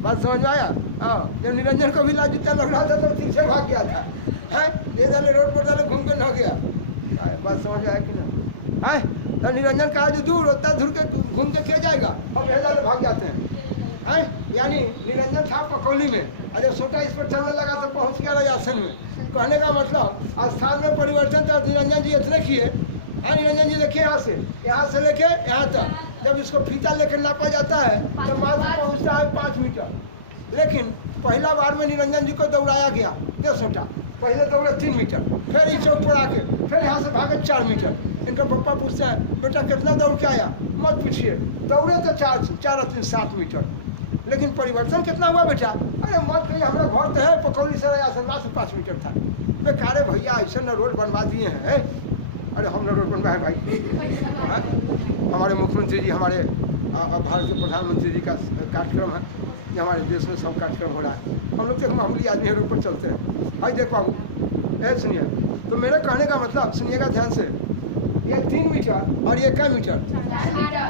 बात समझ में आया? हाँ, जब निरंजन को भी लाजूता लग रहा था तो पीछे भाग गया था, है ले डाले रोड पर डाले घूम कर न गया। बात समझ में आया कि ना? है तो निरंजन का जो दूर होता है, दूर के घूम के क्या जाएगा, और ले डाले भाग जाते हैं। है यानी निरंजन था पकौली में, अरे छोटा इस पर चलने लगा तो पहुँच गया राजासन में। कहने का मतलब स्थान में परिवर्तन तो निरंजन जी इतने किए। हाँ निरंजन जी देखिए यहाँ से लेके यहाँ तक जब इसको फीता लेकर नापा जाता है तो मात्र पहुँचता है 5 मीटर। लेकिन पहला बार में निरंजन जी को दौड़ाया गया 10 छोटा, पहले दौड़े 3 मीटर, फिर इस चौक पर आके फिर यहाँ से भागे 4 मीटर। इनका पप्पा पूछते हैं बेटा कितना दौड़ के आया, मत पूछिए, दौड़े तो 4 7 मीटर, लेकिन परिवर्तन कितना हुआ बेटा? अरे मत कहिए, हमारा घर तो है पकौड़ी से राजा से 5 मीटर था। बेकारे भैया ऐसे न रोड बनवा दिए हैं। अरे हम रोड बनवाए भाई, हमारे मुख्यमंत्री जी, हमारे भारत के प्रधानमंत्री जी का कार्यक्रम है, ये हमारे देश में सब कार्यक्रम हो रहा है। हम लोग तो मामूली आदमी रोड पर चलते हैं। भाई देख बाबू सुनिए, तो मेरे कहने का मतलब सुनिएगा ध्यान से, ये 3 मीटर और ये क्या मीटर,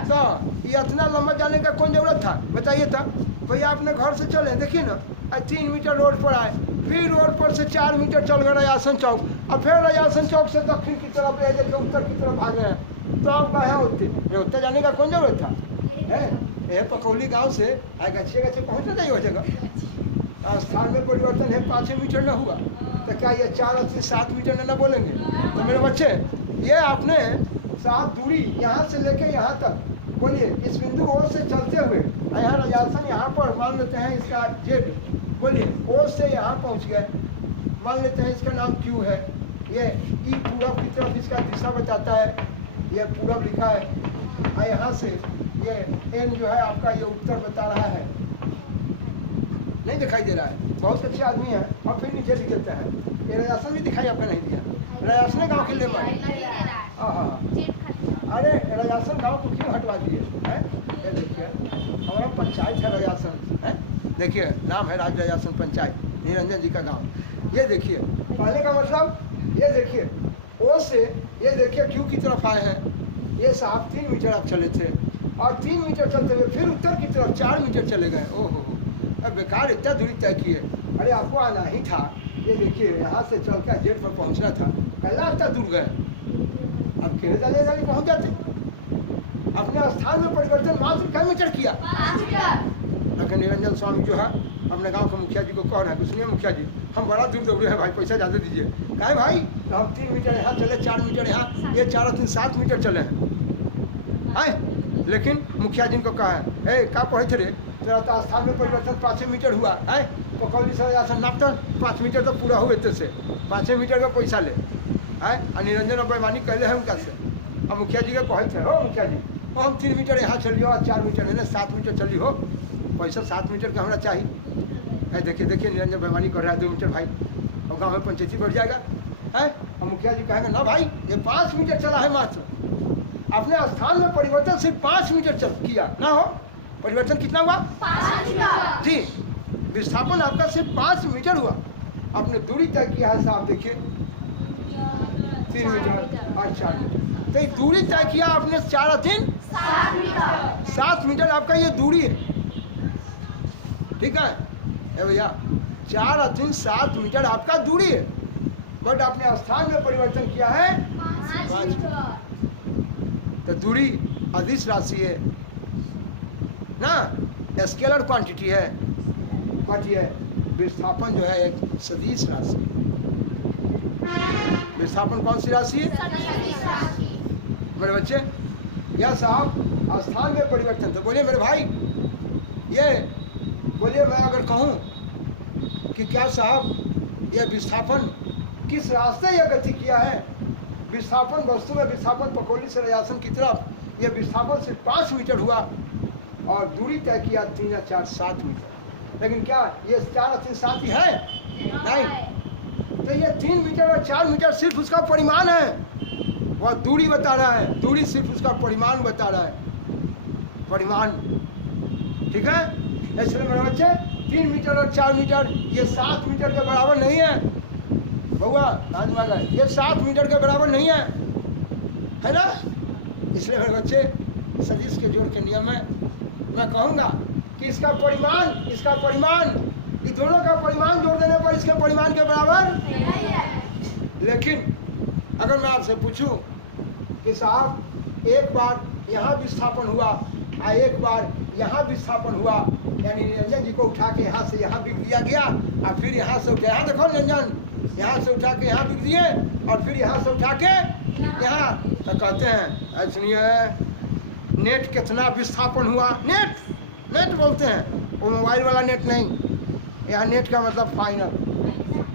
तो ये इतना लंबा जाने का कौन जरूरत था बताइए? था भैया अपने घर से चले, देखिए ना 3 मीटर रोड पर आए, फिर रोड पर से 4 मीटर चल गए राजासन चौक, और फिर राजासन चौक से दक्षिण की तरफ उत्तर की तरफ भागे हैं। तो आप कहे उत्तर जाने का कौन जरूरत था? है पकौली गांव से गच्छे पहुँचना चाहिए हो जगह। स्थान में परिवर्तन है, 5 मीटर न हुआ तो क्या ये 4 और 7 मीटर न बोलेंगे? तो मेरे बच्चे ये आपने 7 दूरी यहाँ से लेके यहाँ तक, बोलिए इस बिंदु ओर से चलते हुए यहाँ राजासन यहाँ पर मान लेते हैं इसका जेड, बोलिए ओर से यहाँ पहुँच गए, मान लेते हैं इसका नाम क्यू है, ये ई पूरब की तरफ इसका दिशा बताता है, ये पूरब लिखा है, और यहाँ से ये एन जो है आपका ये उत्तर बता रहा है, नहीं दिखाई दे रहा है, बहुत अच्छे आदमी है। और फिर नीचे लिख देते हैं, ये राजासन भी दिखाई आपका नहीं दिया, राजासन गाँव के लिए हाँ, अरे राजासन गाँव को क्यों हटवा दिए हैं? ये देखिए हमारा पंचायत है राजासन है, देखिए नाम है राज राजासन पंचायत, निरंजन जी का गांव। ये देखिए कहने का मतलब, ये देखिए ओ से ये देखिए क्यू की तरफ आए हैं। ये साहब 3 मीटर आप चले थे और 3 मीटर चलते हुए फिर उत्तर की तरफ 4 मीटर चले गए। ओहो, अब बेकार इतना दूरी तय किए। अरे आपको आना ही था। ये देखिए यहाँ से चल कर जेट पर पहुँचना था, पहला इतना दूर गए। अब खेले दले पहुँच जाते। अपने स्थान में परिवर्तन मात्र कई मीटर किया। लेकिन निरंजन स्वामी जो है अपने गांव के मुखिया जी को कह रहे हैं, सुनिए मुखिया जी, हम बड़ा दूर दौड़े हैं भाई, पैसा ज़्यादा दीजिए। कहे भाई तो हम 3 मीटर यहाँ चले, 4 मीटर यहाँ, ये 4 और 3 7 मीटर चले हैं। आए लेकिन मुखिया जी को कहा है, का पढ़े थे रे, तेरा तो स्थान में परिवर्तन 5 मीटर हुआ है, तो कौली सर नाप तो 5 मीटर तो पूरा हुए से 5 मीटर का पैसा ले है। और निरंजन और बेईमानी कहले हैं उनका से। अब मुखिया जी के कहे थे, हो मुखिया जी हम 3 मीटर यहाँ चलियो और 4 मीटर है 7 मीटर चली हो, पैसा 7 मीटर का हमारा चाहिए। देखिए देखिए निरंजन बेईमानी कर रहा है 2 मीटर भाई, और गाँव में पंचायती बढ़ जाएगा है। और मुखिया जी कहेंगे ना भाई ये 5 मीटर चला है मात्र, अपने स्थान में परिवर्तन सिर्फ 5 मीटर चल किया ना हो। परिवर्तन कितना हुआ? 5 मीटर जी। विस्थापन आपका सिर्फ 5 मीटर हुआ, आपने दूरी तय किया है साहब देखिए 3 मीटर और 4 मीटर। तो ये दूरी तय किया आपने 4 और 3 7 मीटर आपका ये दूरी है, ठीक है भैया। 4 और 3 7 मीटर आपका दूरी है, बट आपने स्थान में परिवर्तन किया है 5 मीटर। तो दूरी अदिश राशि है ना, स्केलर क्वांटिटी है, बट ये विस्थापन जो है एक सदिश राशि। विस्थापन कौन सी राशि है? मेरे बच्चे या साहब स्थान में परिवर्तन। तो बोलिए मेरे भाई, ये बोलिए मैं अगर कहूँ कि क्या साहब ये विस्थापन किस रास्ते यह गति किया है? विस्थापन वस्तु में विस्थापन पकोली से रयासन की तरफ, यह विस्थापन सिर्फ 5 मीटर हुआ और दूरी तय किया 3 या 4 7 मीटर। लेकिन क्या ये 4 और 3 7 ही है? नहीं। तो ये 3 मीटर और 4 मीटर सिर्फ उसका परिमाण है, वह दूरी बता रहा है। दूरी सिर्फ उसका परिमाण बता रहा है, परिमाण, ठीक है। इसलिए मेरे बच्चे 3 मीटर और 4 मीटर ये 7 मीटर के बराबर नहीं है। बउआ आज में गए, ये 7 मीटर के बराबर नहीं है ना। इसलिए मेरे बच्चे सदिश के जोड़ के नियम में मैं कहूँगा कि इसका परिमाण ये दोनों का परिमाण जोड़ देने पर इसके परिमाण के बराबर नहीं है। लेकिन अगर मैं आपसे पूछूं कि साहब एक बार यहाँ विस्थापन हुआ और एक बार यहाँ विस्थापन हुआ, यानी निरंजन जी को उठा के यहाँ से यहाँ बिक दिया गया और फिर यहाँ से उठा, यहाँ देखो निरंजन, यहाँ से उठा के यहाँ बिक दिए और फिर यहाँ से उठा के यहाँ, तो कहते हैं सुनिए नेट कितना विस्थापन हुआ। नेट बोलते हैं, वो मोबाइल वाला नेट नहीं, यहाँ नेट का मतलब फाइनल।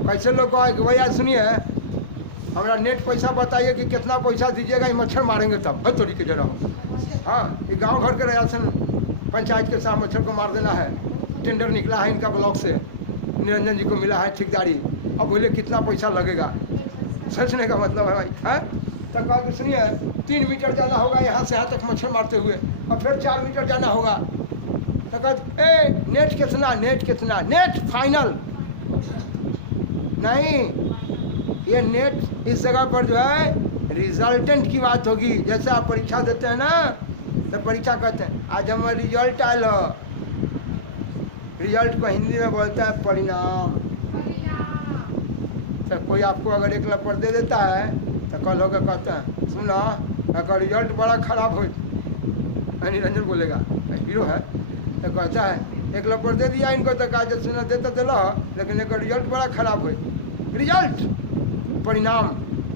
कैसे लोग कहे कि भैया सुनिए हमारा नेट पैसा बताइए कि कितना पैसा दीजिएगा, ये मच्छर मारेंगे तब हर तरीके जरा हो। हाँ, ये गांव घर के राशन पंचायत के साथ मच्छर को मार देना है। टेंडर निकला है इनका ब्लॉक से, निरंजन जी को मिला है ठेकेदारी। अब बोले कितना पैसा लगेगा, सोचने का मतलब है भाई है। तो कहा कि सुनिए 3 मीटर जाना होगा यहाँ से यहाँ तक मच्छर मारते हुए, और फिर 4 मीटर जाना होगा। तो कहते नेट कितना, नेट फाइनल नहीं, ये नेट इस जगह पर जो है रिजल्टेंट की बात होगी। जैसे आप परीक्षा देते हैं ना, तो परीक्षा कहते हैं आज हमारा रिजल्ट आयल हो, रिजल्ट को हिंदी में बोलता है परिणाम। तो कोई आपको अगर 1 लपड़ दे देता है तो कल होकर कहता है सुना अगर रिजल्ट बड़ा खराब हो, निरंजन बोलेगा हीरो है, तो कहता है 1 लपड़ दे दिया इनको, तो कहा जब सुना देता दिला, लेकिन एक रिजल्ट बड़ा खराब हो। रिजल्ट परिणाम,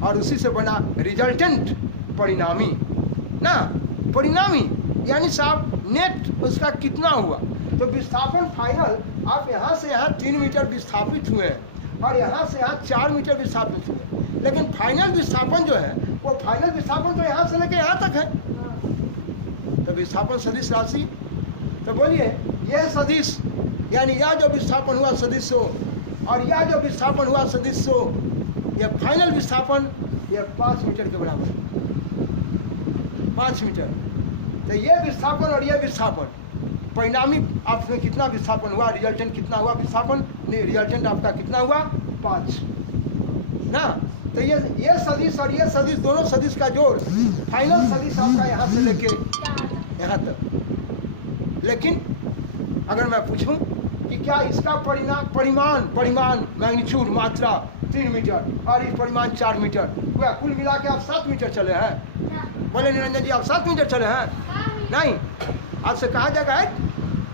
और उसी से बना रिजल्टेंट परिणामी ना, परिणामी यानी साहब नेट उसका कितना हुआ। तो विस्थापन फाइनल आप यहाँ से यहाँ 3 मीटर विस्थापित हुए और यहाँ से यहाँ 4 मीटर विस्थापित हुए, लेकिन फाइनल विस्थापन जो है वो फाइनल विस्थापन तो यहाँ से लेकर यहाँ तक है। तो विस्थापन सदिश राशि, तो बोलिए यह सदिश यानी यह जो विस्थापन हुआ सदिश हो और यह जो विस्थापन हुआ सदिश हो, यह फाइनल विस्थापन यह 5 मीटर के बराबर, 5 मीटर। तो ये विस्थापन और यह विस्थापन परिणामी आपने कितना विस्थापन हुआ, रिजल्टेंट कितना हुआ विस्थापन, नहीं रिजल्टेंट आपका कितना हुआ 5 ना। तो ये सदिश और ये सदिश दोनों सदिश का जोड़ फाइनल सदिश आपका यहाँ से लेके यहाँ तक। लेकिन अगर मैं पूछूं कि क्या इसका परिमाण मैग्नीट्यूड मात्रा 3 मीटर और इस परिमाण 4 मीटर, वह कुल मिला के आप 7 मीटर चले हैं? बोले निरंजन जी आप 7 मीटर चले हैं? नहीं, आपसे कहा जाएगा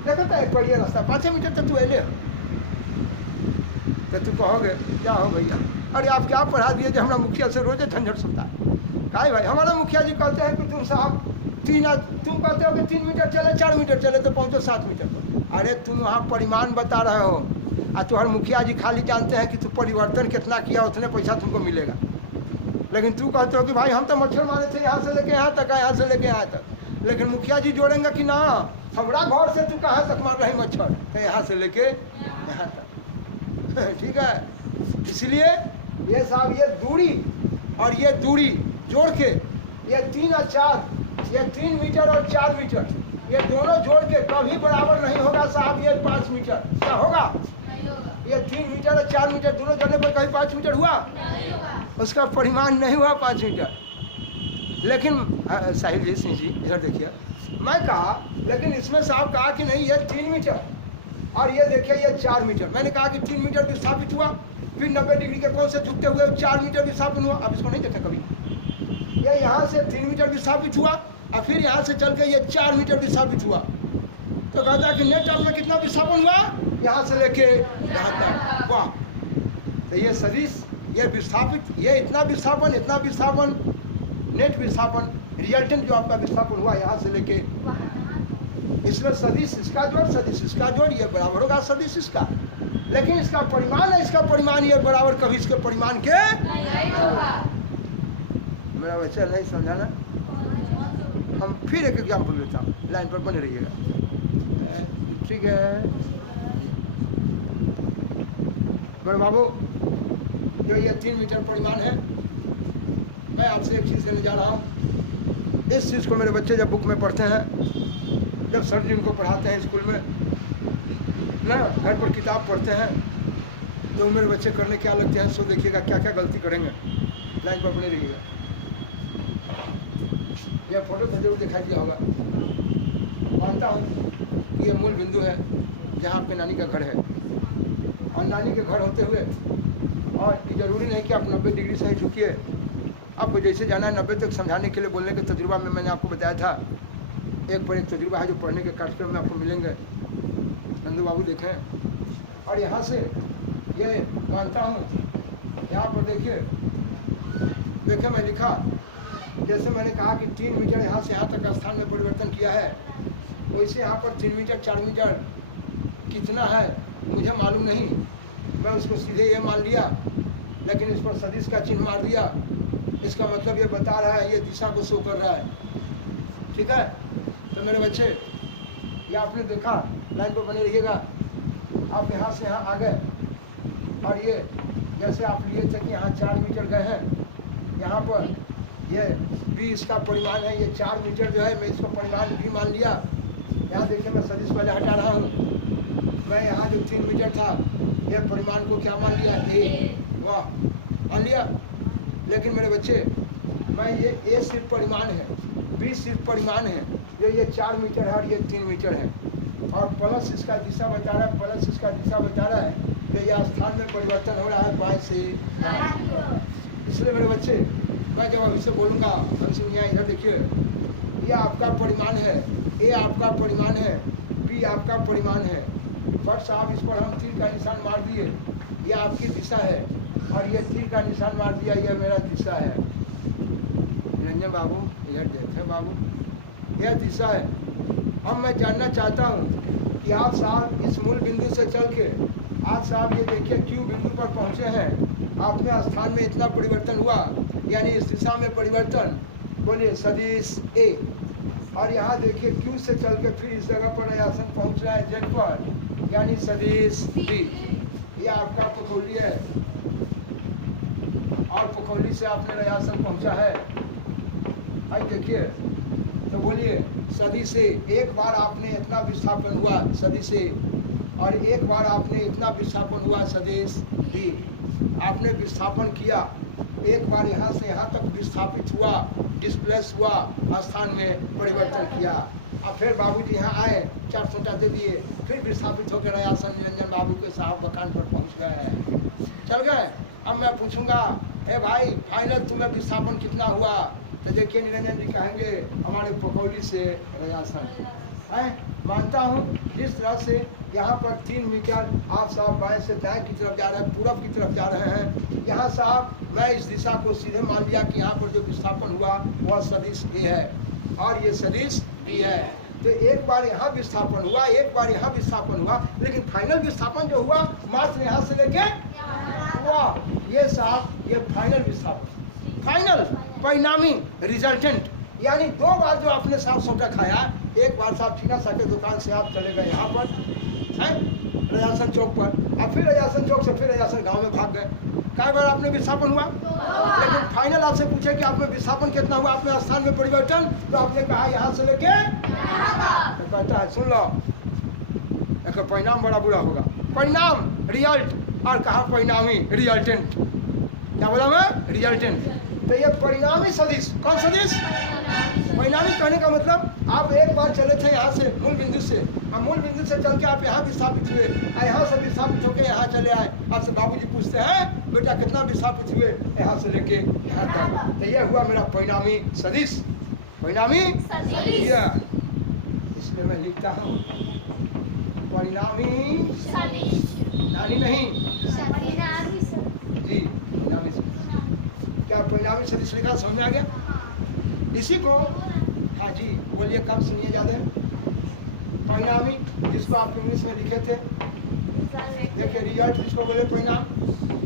देखो तो एक बढ़िया रास्ता 5 मीटर तो तू ले, तो तू कहोगे क्या हो भैया, अरे आप क्या पढ़ा दिए जो हमारा मुखिया से रोज झंझट सुनता है। काहे भाई, हमारा मुखिया जी कहते हैं कि तुम साहब तुम कहते हो कि 3 मीटर चले 4 मीटर चले तो पहुँचो 7 मीटर पर। अरे तुम वहाँ परिमाण बता रहे हो और तुम्हारे मुखिया जी खाली जानते हैं कि तू परिवर्तन कितना किया उतने पैसा तुमको मिलेगा। लेकिन तू कहते हो कि भाई हम तो मच्छर मारे थे यहाँ से लेके यहाँ तक, यहाँ से लेके यहाँ तक, लेकिन मुखिया जी जोड़ेंगे कि ना हमारा घर से तू कहाँ तक मार रही मच्छर, तो यहाँ से लेके यहाँ तक। ठीक है, इसलिए ये साहब ये दूरी और ये दूरी जोड़ के ये 3 और 4 ये 3 मीटर और 4 मीटर ये दोनों जोड़ के कभी बराबर नहीं होगा साहब। ये 5 मीटर क्या होगा? ये 3 मीटर और 4 मीटर दोनों जोड़ने पर कभी 5 मीटर हुआ? उसका परिमाण नहीं हुआ 5 मीटर। लेकिन साहिल जी सिंह जी इधर देखिए, मैं कहा लेकिन इसमें साहब कहा कि नहीं ये 3 मीटर और ये देखिए ये 4 मीटर। मैंने कहा कि 3 मीटर विस्थापित हुआ, फिर 90 डिग्री के कोण से झुकते हुए 4 मीटर विस्थापन हुआ। अब इसको नहीं देखा कभी, ये यहाँ से 3 मीटर विस्थापित हुआ और फिर यहाँ से चल के ये 4 मीटर विस्थापित हुआ। तो कहता कि नेट टर्म में कितना विस्थापन हुआ यहाँ से लेके यहाँ तक। वाह, तो ये सदिश ये विस्थापित ये इतना विस्थापन नेट विस्थापन रिजल्टेंट जो आपका विस्थापन हुआ यहाँ से लेके, इसमें सदिश इसका जोड़ सदिश इसका जोड़ ये बराबर होगा सदिश इसका। लेकिन इसका परिमाण है, इसका परिमाण ये बराबर कभी इसके परिमाण के नहीं होगा। मेरा बच्चा नहीं समझा ना, हम फिर एक एग्जाम्पल देता हूँ, लाइन पर बने रहिएगा। ठीक है बड़े बाबू, जो ये 3 मीटर परिमाण है, मैं आपसे एक चीज़ देने जा रहा हूँ। इस चीज़ को मेरे बच्चे जब बुक में पढ़ते हैं, जब सर जी उनको पढ़ाते हैं स्कूल में ना, घर पर किताब पढ़ते हैं, तो मेरे बच्चे करने क्या लगते हैं सो देखिएगा क्या क्या गलती करेंगे। लाइन पर बने रहिएगा। यह फोटो तो जरूर दिखाई दिया होगा, मानता हूँ कि ये मूल बिंदु है जहाँ आपके नानी का घर है। और नानी के घर होते हुए, और ये जरूरी नहीं कि आप 90 डिग्री से ही झुकिए, आपको जैसे जाना है 90 तक समझाने के लिए बोलने के तजुर्बा में मैंने आपको बताया था। एक पर एक तजुर्बा है जो पढ़ने के कार्यक्रम में आपको मिलेंगे, नंदू बाबू देखें। और यहाँ से ये मानता हूँ, यहाँ पर देखिए मैं लिखा, जैसे मैंने कहा कि 3 मीटर यहाँ से यहाँ तक स्थान में परिवर्तन किया है, वैसे यहाँ पर 3 मीटर 4 मीटर कितना है मुझे मालूम नहीं, मैं उसको सीधे ये मान लिया, लेकिन इस पर सदिश का चिन्ह मार दिया। इसका मतलब ये बता रहा है, ये दिशा को शो कर रहा है। ठीक है, तो मेरे बच्चे ये आपने देखा, लाइन पर बने रहिएगा। आप यहाँ से यहाँ आ गए और ये जैसे आप लिए थे कि यहाँ 4 मीटर गए हैं, यहाँ पर ये भी इसका परिमाण है, ये 4 मीटर जो है मैं इसको परिमाण भी मान लिया। यहाँ देखिए मैं सदिश पहले हटा रहा हूँ, मैं यहाँ जो 3 मीटर था ये परिमाण को क्या मान लिया ए, वाह मान लिया। लेकिन मेरे बच्चे मैं ये सिर्फ परिमाण है, बी सिर्फ परिमाण है, ये 4 मीटर है और ये 3 मीटर है, और प्लस इसका दिशा बता रहा है, प्लस इसका दिशा बता रहा है कि यह स्थान में परिवर्तन हो रहा है बाएं से। इसलिए मेरे बच्चे मैं जब अभी से बोलूँगा, यहाँ इधर देखिए, ये आपका परिमाण है, ए आपका परिमाण है, बी आपका परिमाण है। बट साहब इस पर हम तीर का निशान मार दिए, ये आपकी दिशा है, और ये तीर का निशान मार दिया, ये मेरा दिशा है। निरंजन बाबू इधर देखे बाबू, यह दिशा है। अब मैं जानना चाहता हूँ कि आप साहब इस मूल बिंदु से चल के आज साहब ये देखिए क्यू बिंदु पर पहुँचे हैं, आपके स्थान में इतना परिवर्तन हुआ, यानी इस दिशा में परिवर्तन, बोलिए सदिश ए। और यहाँ देखिए क्यू से चल के फिर इस जगह पर आसन पहुँच रहा है जेड पर, यानी सदिश बी। ये आपका पखौली है, और पखौली से आपने रयासन पहुँचा है। आई देखिए, तो बोलिए सदी से एक बार आपने इतना विस्थापन हुआ सदी से, और एक बार आपने इतना विस्थापन हुआ सदिश बी। आपने विस्थापन किया एक बार यहाँ से यहाँ तक विस्थापित हुआ, डिस्प्लेस हुआ, स्थान में परिवर्तन किया। अब फिर बाबूजी यहाँ आए, 4 सोटा दे दिए, फिर विस्थापित होकर रयासन निरंजन बाबू के साहब मकान पर पहुँच गए, चल गए। अब मैं पूछूंगा, ए भाई फाइनल तुम्हें विस्थापन कितना हुआ? तो देखिए निरंजन जी कहेंगे हमारे पकौली से रयासन है। मानता हूँ जिस तरह से यहाँ पर 3 मीटर आप साहब बाएं से दाएं की तरफ जा रहे हैं, पूरब की तरफ जा रहे हैं, यहाँ साहब मैं इस दिशा को सीधे मान लिया कि यहाँ पर जो विस्थापन हुआ वह सदिश ए है और ये सदिश बी है। तो एक बार यहाँ विस्थापन हुआ, एक बार यहाँ विस्थापन हुआ, लेकिन फाइनल विस्थापन जो हुआ मात्र यहाँ से लेके हुआ, ये साहब ये फाइनल विस्थापन, फाइनल परिणामी रिजल्टेंट, यानी 2 बार जो आपने साहब सोटा खाया, एक बार साहब चीना सा के दुकान से आप चले गए यहाँ पर है रजासन चौक पर, और फिर रजासन चौक से फिर रजासन गांव में भाग गए। कई बार आपने विस्थापन हुआ, लेकिन फाइनल आपसे पूछे कि आपने विस्थापन कितना हुआ, आपने स्थान में परिवर्तन, तो आपने कहा यहाँ से लेके तो कहता है सुन लो, एक परिणाम बड़ा बुरा होगा, परिणाम रिजल्ट, और कहा परिणामी रिजल्टेंट, क्या बोला मैं? रिजल्टेंट। तो ये परिणामी सदिश, कौन सदिश? परिणामी कहने का मतलब आप एक बार चले थे यहाँ से मूल बिंदु से, और मूल बिंदु से चल के आप यहाँ विस्थापित हुए, यहाँ से विस्थापित होकर यहाँ चले आए, आपसे बाबूजी पूछते हैं बेटा कितना विस्थापित हुए, यहाँ से लेके यहाँ तक, तो ये हुआ मेरा परिणामी सदिश, परिणामी सदिश। इसलिए मैं लिखता हूँ परिणामी नानी नहीं जी, परिणामी सदिश। क्या परिणामी सदिश लिखा समझ में आ गया? इसी को हाँ जी बोलिए, कब सुनिए ज़्यादा, परिणामी जिसको आप इंग्लिश में लिखे थे, देखिए रिजल्ट जिसको बोले परिणाम,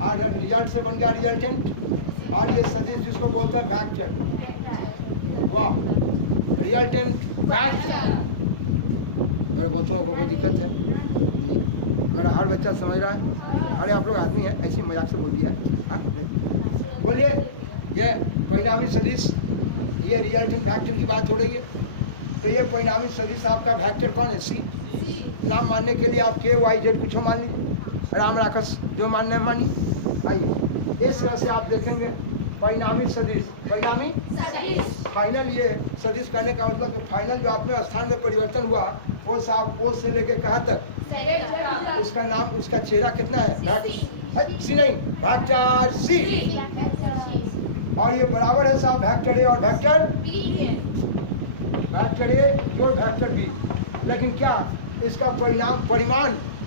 और रिजल्ट से बन गया रिजल्टेंट, और ये सदिश जिसको बोलते हैं फैक्टर, वाह रिजल्टेंट फैक्टर। मेरे बच्चों को कोई दिक्कत है? मेरा हर बच्चा समझ रहा है, अरे आप लोग आदमी है ऐसी मजाक से बोल दिया है, बोलिए ये परिणामी सदिश, ये रिजल्टेंट फैक्टर की बात हो रही है। तो ये परिणामी सदिश आपका फैक्टर कौन है? सी। नाम मानने के लिए आप KYZ कुछ मान लीजिए, राम राक्षस जो मानने मानी। आइए इस तरह से आप देखेंगे परिणामी सदिश, परिणामी फाइनल, ये सदिश कहने का मतलब कि फाइनल जो आपने स्थान में परिवर्तन हुआ वो साहब ओ से लेके कहाँ तक, उसका नाम, उसका चेहरा कितना है? सी नहीं, फैक्टर सी, और ये बराबर है साहब वेक्टर ए और वेक्टर बी, वेक्टर ए और वेक्टर बी। लेकिन क्या इसका परिणाम,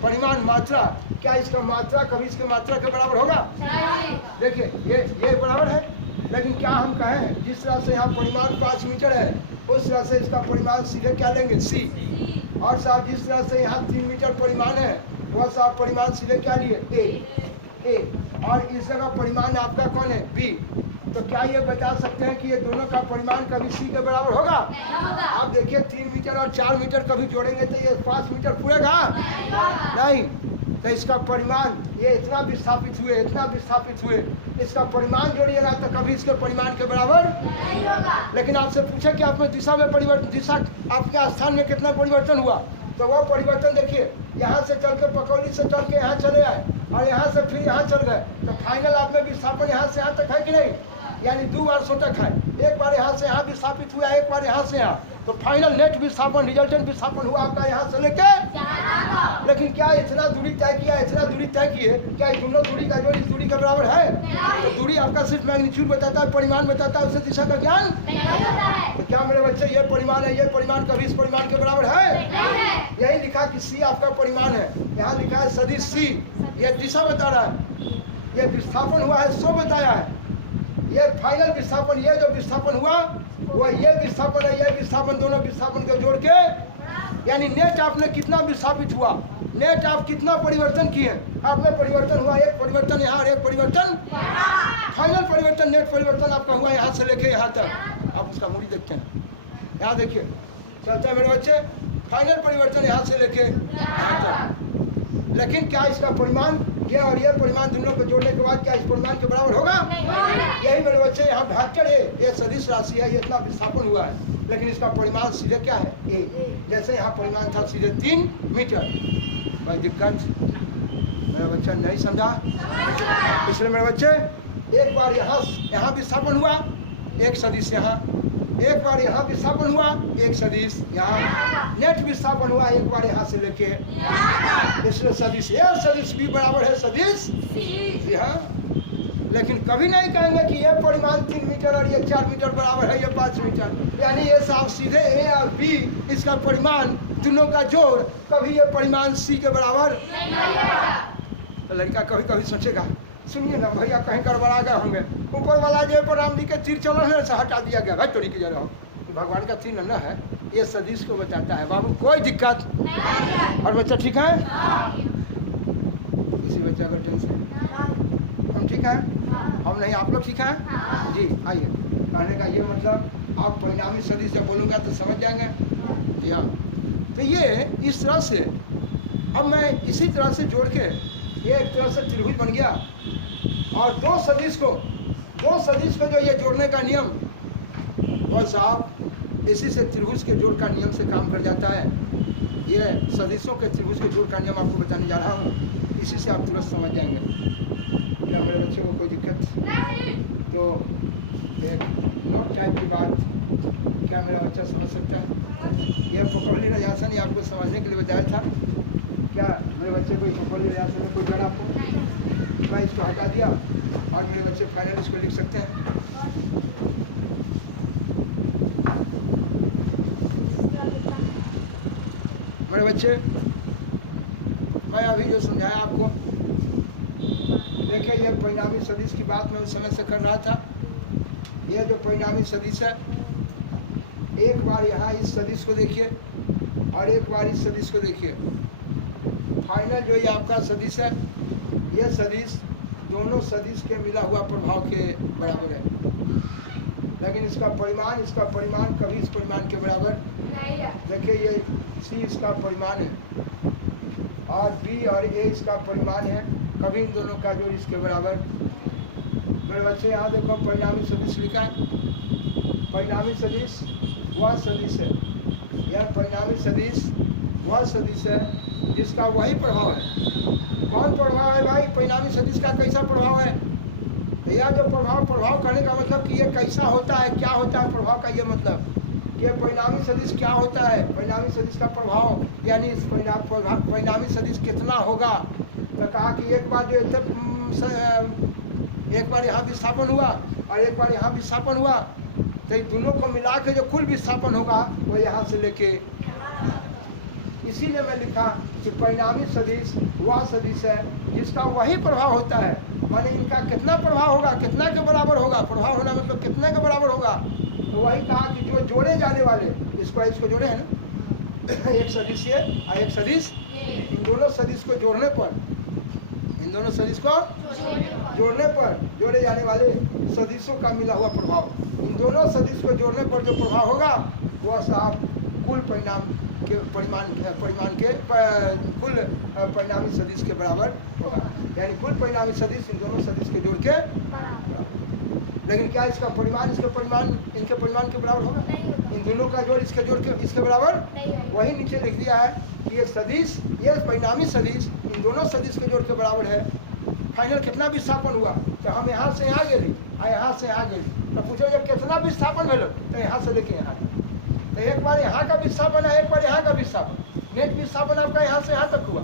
परिमाण मात्रा, क्या इसका मात्रा कभी इसके मात्रा के बराबर होगा? देखिए ये बराबर है, लेकिन क्या हम कहें जिस तरह से यहाँ परिमाण 5 मीटर है उस तरह से इसका परिमाण सीधे क्या लेंगे? सी। और साहब जिस तरह से यहाँ 3 मीटर परिमाण है वह साहब परिमाण सीधे क्या लिए? ए। और इस जगह परिमाण आपका कौन है? बी। तो क्या ये बता सकते हैं कि ये दोनों का परिमाण कभी सी के बराबर होगा? आप देखिए 3 मीटर और 4 मीटर कभी जोड़ेंगे तो ये 5 मीटर पूरेगा? नहीं। तो इसका परिमाण, ये इतना विस्थापित हुए, इतना विस्थापित हुए, इसका परिमाण जोड़िएगा तो कभी इसके परिमाण के बराबर नहीं होगा। लेकिन आपसे पूछे कि आपने दिशा में परिवर्तन, दिशा आपके स्थान में कितना परिवर्तन हुआ, तो वो परिवर्तन देखिए, यहाँ से चल के पकौली से चल के यहाँ चले आए और यहाँ से फिर यहाँ चल गए, तो फाइनल आप में विस्थापन यहाँ से यहाँ तक है कि नहीं? यानी 2 बार सोटक है, एक बार यहाँ से यहाँ विस्थापित हुआ, एक बार यहाँ से यहाँ, तो फाइनल नेट विस्थापन, रिजल्टेंट विस्थापन हुआ आपका यहाँ से लेके। लेकिन क्या इतना दूरी तय किया, इतना दूरी तय किए, क्या इस दोनों दूरी का जो इस दूरी के बराबर है? तो दूरी आपका सिर्फ मैग्नीट्यूड बताता है, परिमाण बताता है, उससे दिशा का ज्ञान नहीं होता है। तो क्या मेरे बच्चे ये परिमाण है, ये परिमाण कभी इस परिमाण के बराबर है? यही लिखा कि सी आपका परिमाण है, यहाँ लिखा है सदिश सी, ये दिशा बता रहा है, ये विस्थापन हुआ है सो बताया है, ये फाइनल विस्थापन, ये जो विस्थापन हुआ वो ये विस्थापन है, ये विस्थापन, दोनों विस्थापन को जोड़ के, यानी नेट आपने कितना विस्थापित हुआ, नेट आप कितना परिवर्तन किए, आप में परिवर्तन हुआ, एक परिवर्तन यहाँ और एक परिवर्तन, फाइनल परिवर्तन, नेट परिवर्तन आपका हुआ यहाँ से लेके यहाँ तक। आप उसका मूडी देखते हैं, यहाँ देखिए चलता है मेरे बच्चे, फाइनल परिवर्तन यहाँ से लेके यहाँ तक। लेकिन क्या इसका परिमाण, ये और ये परिमाण दोनों को जोड़ने के बाद क्या इस परिमाण के बराबर होगा? यही मेरे बच्चे यहाँ वेक्टर है, ये सदिश राशि है, ये इतना विस्थापन हुआ है, लेकिन इसका परिमाण सीधे क्या है? ए। जैसे यहाँ परिमाण था सीधे 3 मीटर। भाई दिक्कत मेरा बच्चा नहीं समझा, इसलिए मेरे बच्चे एक बार यहाँ विस्थापन हुआ, एक सदिश यहाँ, एक बार यहाँ विस्थापन हुआ, एक सदिश यहाँ, नेट विस्थापन हुआ एक बार यहाँ से लेके, इसलिए सदिश ए सदिश बी बराबर है सदिश सी। हाँ, लेकिन कभी नहीं कहेंगे कि ये परिमाण 3 मीटर और ये 4 मीटर बराबर है, ये 5 मीटर, यानी ये साफ सीधे ए और बी इसका परिमाण दोनों का जोड़ कभी ये परिमाण सी के बराबर नहीं। तो लड़का कभी कभी सोचेगा, सुनिए ना भैया कहीं गड़बड़ा गए होंगे, ऊपर वाला जो पर राम जी के तीर चलन है से हटा दिया गया, भाई चोरी की जगह भगवान का तीर न है, ये सदिश को बताता है। बाबू कोई दिक्कत और बच्चा ठीक है? किसी बच्चा का टेंशन? हम ठीक है? हम नहीं, आप लोग ठीक है? जी आइए। कहने का ये मतलब आप परिणामी सदिश से बोलूँगा तो समझ जाएंगे। जी हाँ, तो ये इस तरह से अब मैं इसी तरह से जोड़ के ये एक तरह से त्रिभुज बन गया, और दो सदिश को जो ये जोड़ने का नियम, बस आप इसी से त्रिभुज के जोड़ का नियम से काम कर जाता है। ये सदिशों के त्रिभुज के जोड़ का नियम आपको बताने जा रहा हूँ, इसी से आप तुरंत समझ जाएंगे। क्या मेरे बच्चे को कोई दिक्कत? तो एक नोट टाइप की बात क्या मेरा बच्चा समझ सकता है? यह पकौली राजासन ये आपको समझने के लिए बताया था। क्या मेरे बच्चे को पकौली राजासन में कोई डर आपको? मैं इसको हटा दिया और मेरे बच्चे फाइनल इसको लिख सकते हैं। मेरे बच्चे, मैं अभी जो समझाया आपको, देखिए ये परिणामी सदिश की बात मैं उस समय से कर रहा था। यह जो परिणामी सदिश है, एक बार यहाँ इस सदिश को देखिए और एक बार इस सदिश को देखिए। फाइनल जो ये आपका सदिश है, यह सदिश दोनों सदिश के मिला हुआ प्रभाव के बराबर है, लेकिन इसका परिमाण कभी इस परिमाण के बराबर नहीं है। देखिए ये सी इसका परिमाण है और बी और ए इसका परिमाण है, कभी इन दोनों का जोड़ इसके बराबर। मेरे बच्चे यहाँ देखो परिणामी सदिश लिखा है। परिणामी सदिश वह सदिश है, यह परिणामी सदिश वह सदिश है जिसका वही प्रभाव है। कौन प्रभाव है भाई? परिणामी सदिश का कैसा प्रभाव है? यह जो प्रभाव करने का मतलब कि ये कैसा होता है, क्या होता है प्रभाव का, ये मतलब कि परिणामी सदिश क्या होता है। परिणामी सदिश का प्रभाव यानी इस परिणामी सदिश कितना होगा। तो कहा कि एक बार यहाँ विस्थापन हुआ और एक बार यहाँ विस्थापन हुआ, तो इन दोनों को मिला के जो कुल विस्थापन होगा वो यहाँ से लेके, इसीलिए मैं लिखा कि परिणामी सदिश वह सदिश है जिसका वही प्रभाव होता है। माने इनका कितना प्रभाव होगा, कितना के बराबर होगा, प्रभाव होना मतलब कितना के बराबर होगा। तो वही कहा कि जो जोड़े जाने वाले, इसको जोड़े हैं ना, एक सदिश ये और एक सदिश, इन दोनों सदिश को जोड़ने पर, इन दोनों सदिश को जोड़ने पर जोड़े जाने वाले सदिशों का मिला हुआ प्रभाव, इन दोनों सदिश को जोड़ने पर जो प्रभाव होगा वह साफ कुल परिणाम के कुल परिणामी सदिश के बराबर होगा। यानी कुल परिणामी सदिश इन दोनों सदिश के जोड़ के, लेकिन क्या इसका परिमाण इनके परिमाण के बराबर होगा? इन दोनों का जोड़ इसके जोड़ के इसके बराबर वही नीचे लिख दिया है कि ये सदिश, ये परिणामी सदिश इन दोनों सदिश के जोड़ के बराबर है। फाइनल कितना विस्थापन हुआ? तो हम यहाँ से यहाँ गए और यहाँ से यहाँ गए, तो पूछो जब कितना विस्थापन भेल, तो यहाँ से लेके यहाँ, तो एक बार यहाँ का विस्थापन है, एक बार यहाँ का विस्थापन, नेट विस्थापन आपका यहाँ से यहाँ तक हुआ।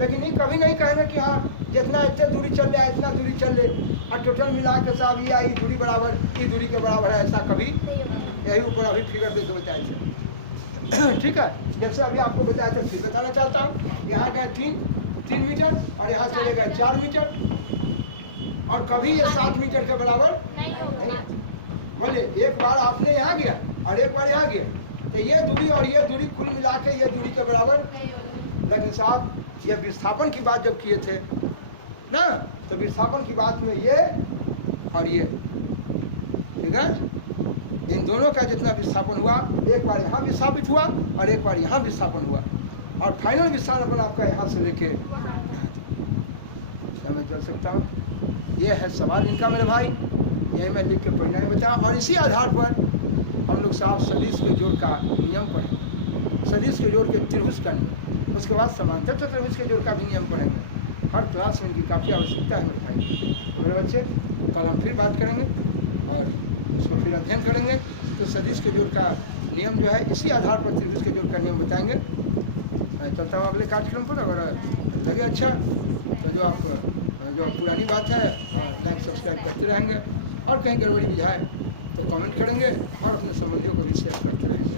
लेकिन ये कभी नहीं कहेंगे कि हाँ जितना इतने दूरी चल रहा है इतना दूरी चल ले और टोटल मिला के साहब ये आई दूरी बराबर की दूरी के बराबर है, ऐसा कभी, यही ऊपर अभी फिगर दे के बताए थे। ठीक है, जैसे अभी आपको बताया था फिर बताना चाहता हूँ। यहाँ गए 3 मीटर और यहाँ चले गए 4 मीटर, और कभी ये 7 मीटर के बराबर नहीं। बोले एक बार आपने यहाँ गया और एक बार यहाँ गया, तो ये दूरी और ये दूरी कुल मिला के ये दूरी के बराबर। लेकिन साहब ये विस्थापन की बात जब किए थे ना, तो विस्थापन की बात में ये और ये, ठीक है, इन दोनों का जितना विस्थापन हुआ, एक बार यहाँ विस्थापित हुआ और एक बार यहाँ विस्थापन हुआ, और फाइनल विस्थापन आपका यहाँ से लेके मैं चल सकता हूँ। ये है सवाल इनका मेरे भाई, यही मैं लिख के परिणाम बताया, और इसी आधार पर हम लोग साहब सदिश के जोड़ का नियम पढ़ेंगे, सदिश के जोड़ के त्रिभुज का नियम, उसके बाद समांतर त्रिभुज के जोड़ का भी नियम पढ़ेंगे। हर क्लास में इनकी काफ़ी आवश्यकता है मेरे भाई। तो मेरे बच्चे, कल हम फिर बात करेंगे और उसमें फिर अध्ययन करेंगे। तो सदिश के जोड़ का नियम जो है इसी आधार पर त्रिभुज के जोड़ का नियम बताएंगे। मैं चलता हूँ अगले कार्यक्रम पर। अगर लगे अच्छा तो जो पुरानी बात है लाइक सब्सक्राइब करते रहेंगे, और कहीं गड़बड़ी बुझाए तो कमेंट करेंगे और अपने संबंधियों को भी शेयर करते रहेंगे।